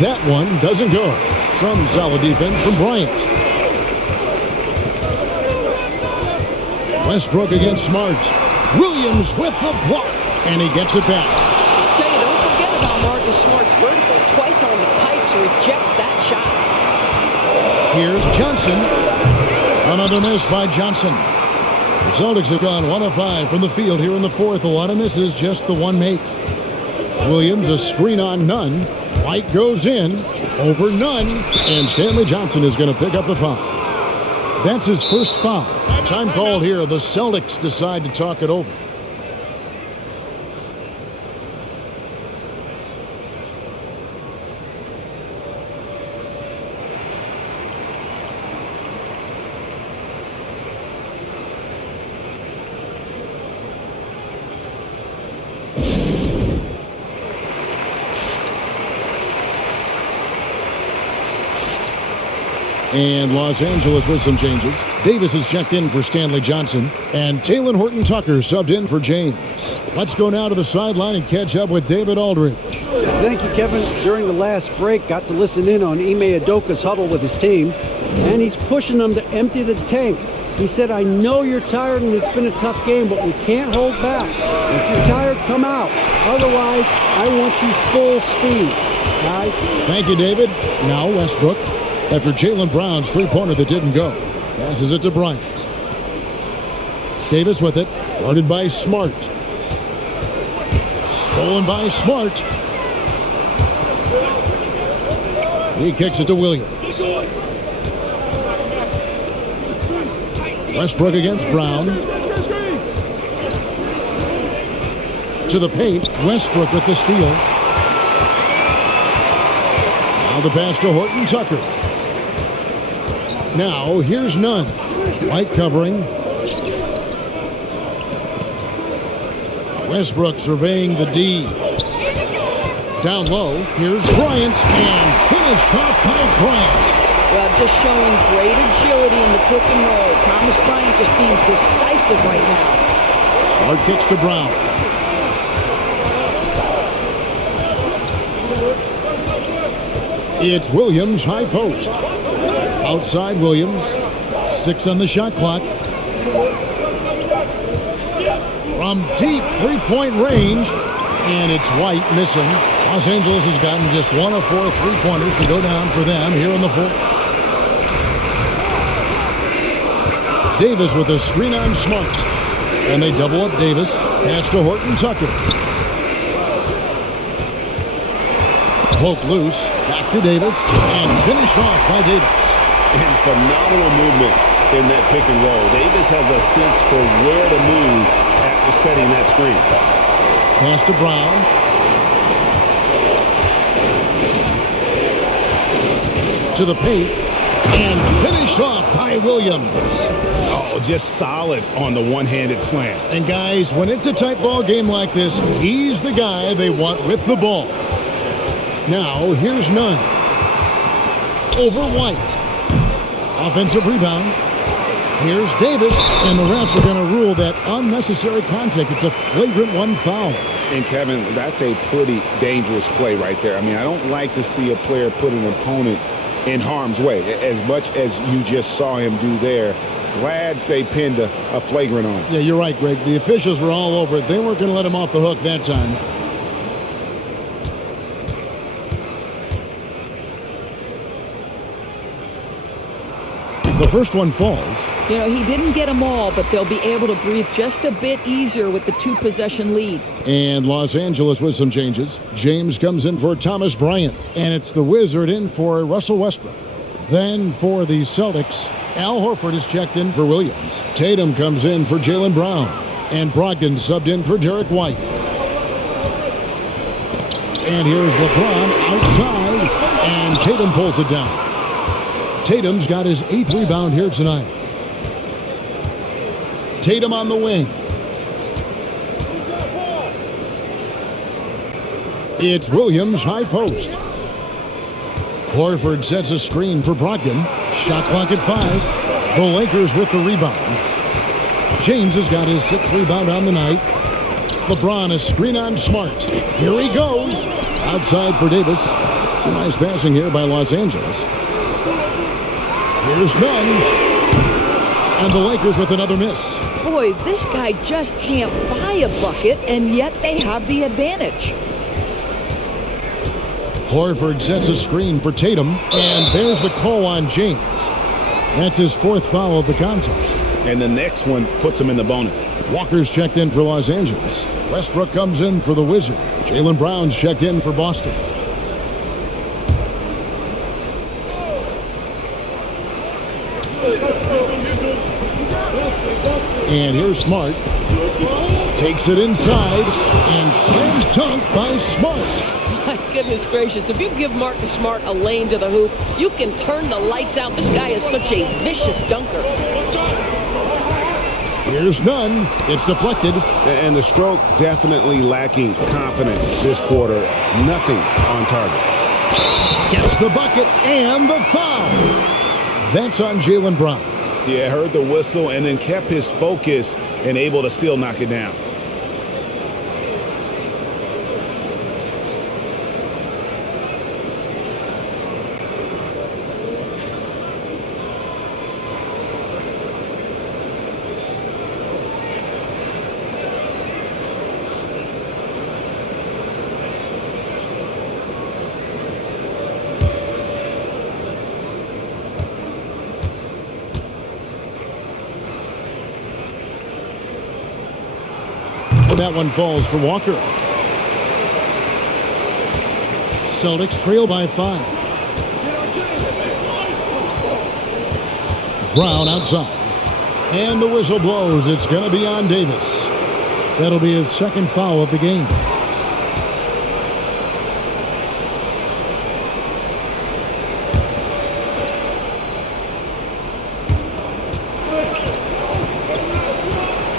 That one doesn't go. Some solid defense from Bryant. Westbrook against Smart. Williams with the block, and he gets it back. I'll tell you, don't forget about Marcus Smart's vertical. Twice on the pipes, rejects that shot. Here's Johnson. Another miss by Johnson. The Celtics have gone 1 of 5 from the field here in the fourth. A lot of misses, just the one make. Williams, a screen on Nunn. White goes in, over Nunn, and Stanley Johnson is going to pick up the foul. That's his first foul. Time called here. The Celtics decide to talk it over. And Los Angeles with some changes. Davis is checked in for Stanley Johnson. And Talen Horton-Tucker subbed in for James. Let's go now to the sideline and catch up with David Aldridge. Thank you, Kevin. During the last break, got to listen in on Ime Udoka's huddle with his team. And he's pushing them to empty the tank. He said, I know you're tired and it's been a tough game, but we can't hold back. If you're tired, come out. Otherwise, I want you full speed. Guys. Thank you, David. Now Westbrook. After Jaylen Brown's three-pointer that didn't go. Passes it to Bryant. Davis with it. Guarded by Smart. Stolen by Smart. He kicks it to Williams. Westbrook against Brown. To the paint. Westbrook with the steal. Now the pass to Horton-Tucker. Now, here's Nunn. White covering. Westbrook surveying the D. Down low, here's Bryant, and finished off by Bryant. Well, just showing great agility in the pick and roll. Thomas Bryant just being decisive right now. Smart kicks to Brown. It's Williams, high post. Outside Williams. 6 on the shot clock. From deep three-point range. And it's White missing. Los Angeles has gotten just 1 of 4 three-pointers to go down for them here in the fourth. Davis with a screen on Smart. And they double up Davis. Pass to Horton-Tucker. Poked loose. Back to Davis. And finished off by Davis. And phenomenal movement in that pick and roll. Davis has a sense for where to move after setting that screen. Pass to Brown. to the paint and finished off by Williams. Oh, just solid on the one-handed slam. And guys, when it's a tight ball game like this, he's the guy they want with the ball. Now, here's Nunn. Over White. Offensive rebound. Here's Davis, and the refs are going to rule that unnecessary contact. It's a flagrant one foul. And, Kevin, that's a pretty dangerous play right there. I mean, I don't like to see a player put an opponent in harm's way, as much as you just saw him do there. Glad they pinned a flagrant on him. Yeah, you're right, Greg. The officials were all over it. They weren't going to let him off the hook that time. The first one falls. You know, he didn't get them all, but they'll be able to breathe just a bit easier with the two-possession lead. And Los Angeles with some changes. James comes in for Thomas Bryant, and it's the Wizard in for Russell Westbrook. Then for the Celtics, Al Horford is checked in for Williams. Tatum comes in for Jaylen Brown, and Brogdon subbed in for Derek White. And here's LeBron outside, and Tatum pulls it down. Tatum's got his 8th rebound here tonight. Tatum on the wing. It's Williams, high post. Horford sets a screen for Brogdon. Shot clock at 5. The Lakers with the rebound. James has got his 6th rebound on the night. LeBron a screen on Smart. Here he goes. Outside for Davis. Nice passing here by Los Angeles. Here's Nunn. And the Lakers with another miss. Boy, this guy just can't buy a bucket, and yet they have the advantage. Horford sets a screen for Tatum, and there's the call on James. That's his 4th foul of the contest. And the next one puts him in the bonus. Walker's checked in for Los Angeles. Westbrook comes in for the Wizard. Jaylen Brown's checked in for Boston. And here's Smart. Takes it inside and slam dunk by Smart. My goodness gracious, if you give Marcus Smart a lane to the hoop, you can turn the lights out. This guy is such a vicious dunker. Here's Nunn. It's deflected. And the stroke definitely lacking confidence this quarter. Nothing on target. Gets the bucket and the foul. That's on Jaylen Brown. Yeah, heard the whistle and then kept his focus and able to still knock it down. That one falls for Walker. Celtics trail by 5. Brown outside. And the whistle blows. It's going to be on Davis. That'll be his 2nd foul of the game.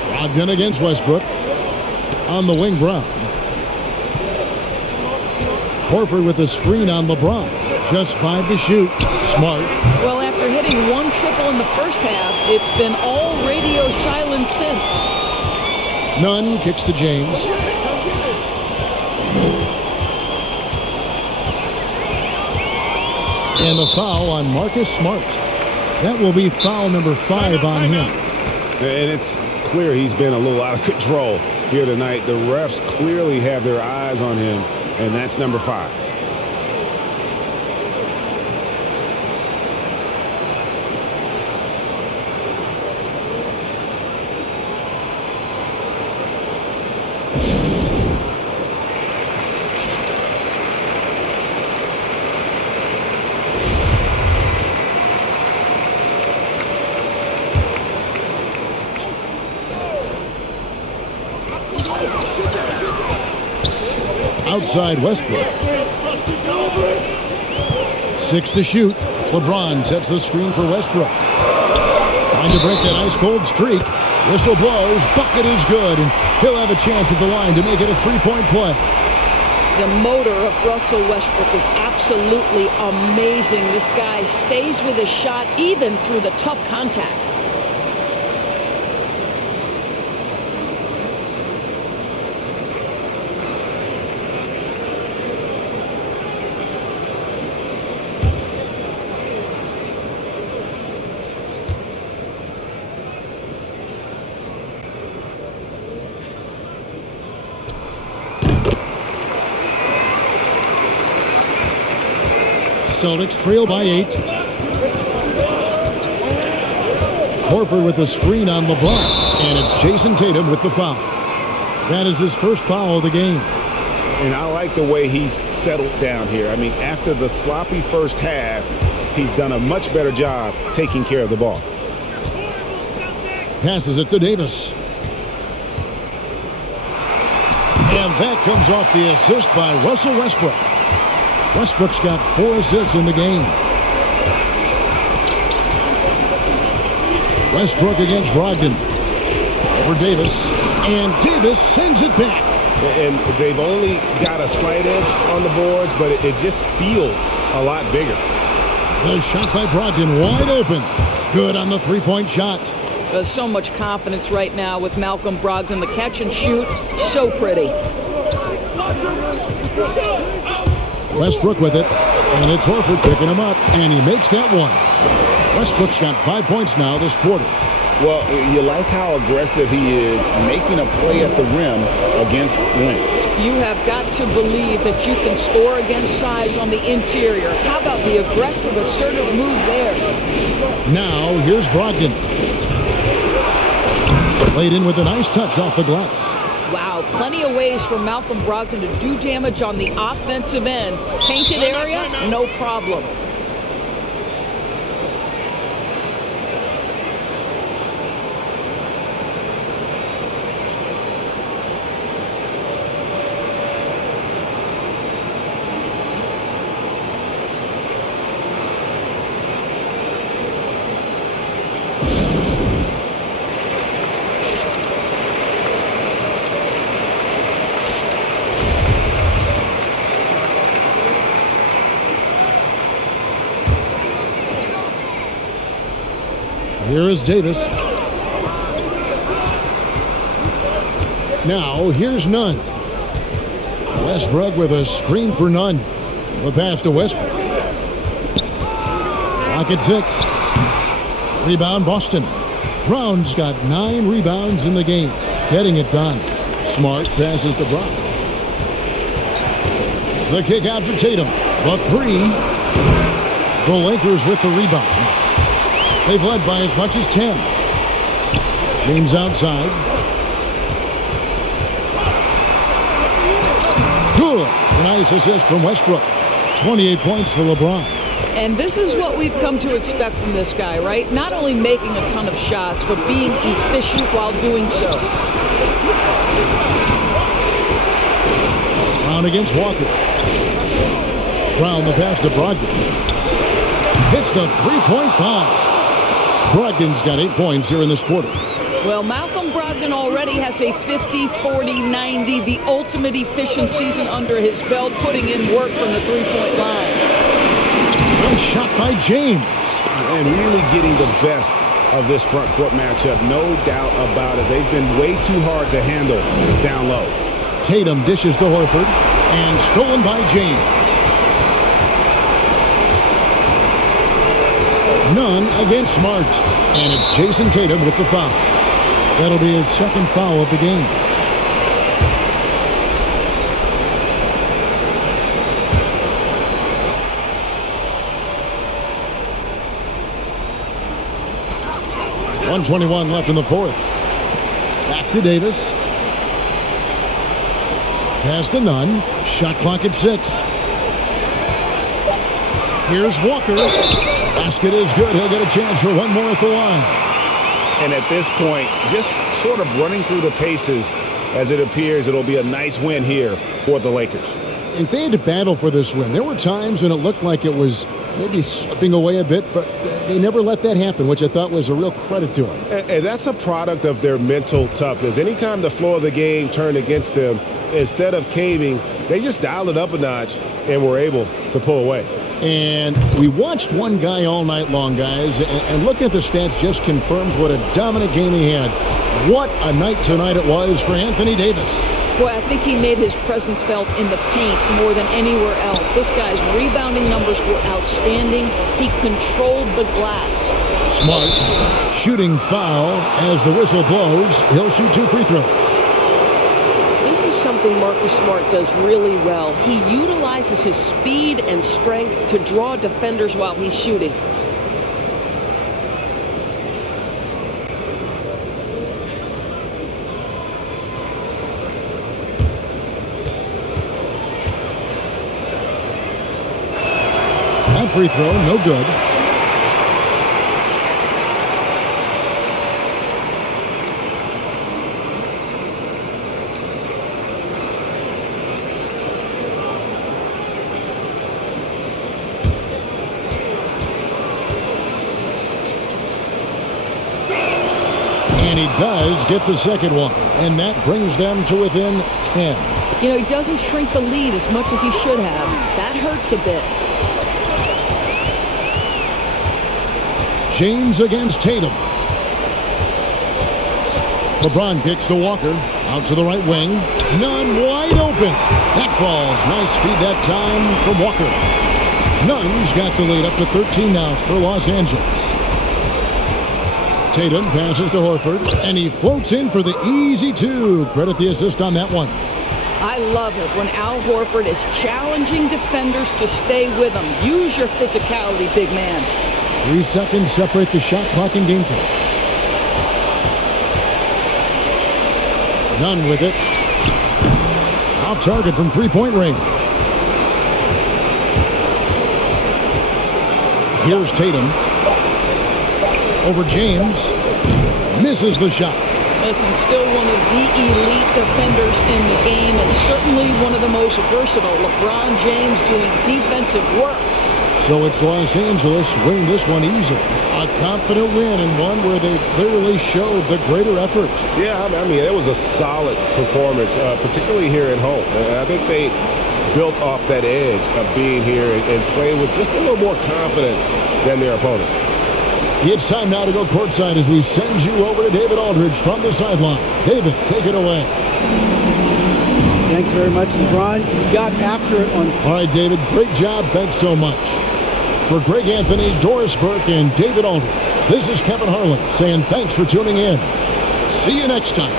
Brogdon against Westbrook. On the wing, Brown. Horford with a screen on LeBron. Just 5 to shoot. Smart. Well, after hitting 1 triple in the first half, it's been all radio silence since. Nunn kicks to James. And the foul on Marcus Smart. That will be foul number 5 on him. And it's clear he's been a little out of control here tonight. The refs clearly have their eyes on him, and that's number 5. Outside Westbrook. 6 to shoot. LeBron sets the screen for Westbrook. Trying to break that ice-cold streak. Whistle blows. Bucket is good. And he'll have a chance at the line to make it a three-point play. The motor of Russell Westbrook is absolutely amazing. This guy stays with his shot even through the tough contact. Celtics trail by 8. Horford with the screen on LeBron. And it's Jason Tatum with the foul. That is his first foul of the game. And I like the way he's settled down here. I mean, after the sloppy first half, he's done a much better job taking care of the ball. Passes it to Davis. And that comes off the assist by Russell Westbrook. Westbrook's got 4 assists in the game. Westbrook against Brogdon. Over Davis. And Davis sends it back. And they've only got a slight edge on the boards, but it just feels a lot bigger. The shot by Brogdon wide open. Good on the three-point shot. There's so much confidence right now with Malcolm Brogdon. The catch and shoot, so pretty. Westbrook with it, and it's Horford picking him up, and he makes that one. Westbrook's got 5 points now this quarter. Well, you like how aggressive he is making a play at the rim against length. You have got to believe that you can score against size on the interior. How about the aggressive, assertive move there? Now, here's Brogdon. Played in with a nice touch off the glass. Wow, plenty of ways for Malcolm Brogdon to do damage on the offensive end. Painted area, no problem. Here is Davis. Now, here's Nunn. Westbrook with a screen for Nunn. The pass to Westbrook. Clock at 6. Rebound, Boston. Brown's got 9 rebounds in the game. Getting it done. Smart passes to Brown. The kick out to Tatum. The 3. The Lakers with the rebound. They've led by as much as 10. James outside. Good. Nice assist from Westbrook. 28 points for LeBron. And this is what we've come to expect from this guy, right? Not only making a ton of shots, but being efficient while doing so. Brown against Walker. Brown the pass to Brogdon. Hits the three-point bomb. Brogdon's got 8 points here in this quarter. Well, Malcolm Brogdon already has a 50, 40, 90, the ultimate efficient season under his belt, putting in work from the three-point line. Good shot by James. And really getting the best of this front court matchup, no doubt about it. They've been way too hard to handle down low. Tatum dishes to Horford, and stolen by James. Nunn against Smart. And it's Jason Tatum with the foul. That'll be his second foul of the game. .121 left in the fourth. Back to Davis. Pass to Nunn. Shot clock at 6. Here's Walker. Basket is good. He'll get a chance for one more at the line. And at this point, just sort of running through the paces as it appears it'll be a nice win here for the Lakers. if they had to battle for this win, there were times when it looked like it was maybe slipping away a bit, but they never let that happen, which I thought was a real credit to them. And that's a product of their mental toughness. Anytime the flow of the game turned against them, instead of caving, they just dialed it up a notch and were able to pull away. And we watched one guy all night long, guys, and looking at the stats just confirms what a dominant game he had. What a night tonight it was for Anthony Davis. Boy, I think he made his presence felt in the paint more than anywhere else. This guy's rebounding numbers were outstanding. He controlled the glass. Smart shooting foul as the whistle blows. He'll shoot 2 free throws. This is something Marcus Smart does really well. He utilizes his speed and strength to draw defenders while he's shooting. Free throw, no good. And he does get the second one, and that brings them to within 10. You know, he doesn't shrink the lead as much as he should have. That hurts a bit. James against Tatum. LeBron kicks to Walker. Out to the right wing. Nunn wide open. That falls. Nice feed that time from Walker. Nunn's got the lead up to 13 now for Los Angeles. Tatum passes to Horford, and he floats in for the easy 2. Credit the assist on that one. I love it when Al Horford is challenging defenders to stay with him. Use your physicality, big man. 3 seconds separate the shot clock and game clock. Nunn with it. Off target from three-point range. Here's Tatum. Over James. Misses the shot. Listen, still one of the elite defenders in the game and certainly one of the most versatile. LeBron James doing defensive work. So it's Los Angeles winning this one easily. A confident win and one where they clearly showed the greater effort. Yeah, I mean, it was a solid performance, particularly here at home. And I think they built off that edge of being here and playing with just a little more confidence than their opponent. It's time now to go courtside as we send you over to David Aldridge from the sideline. David, take it away. Thanks very much, LeBron. You got after it on... All right, David, great job. Thanks so much. For Greg Anthony, Doris Burke, and David Aldridge, this is Kevin Harlan saying thanks for tuning in. See you next time.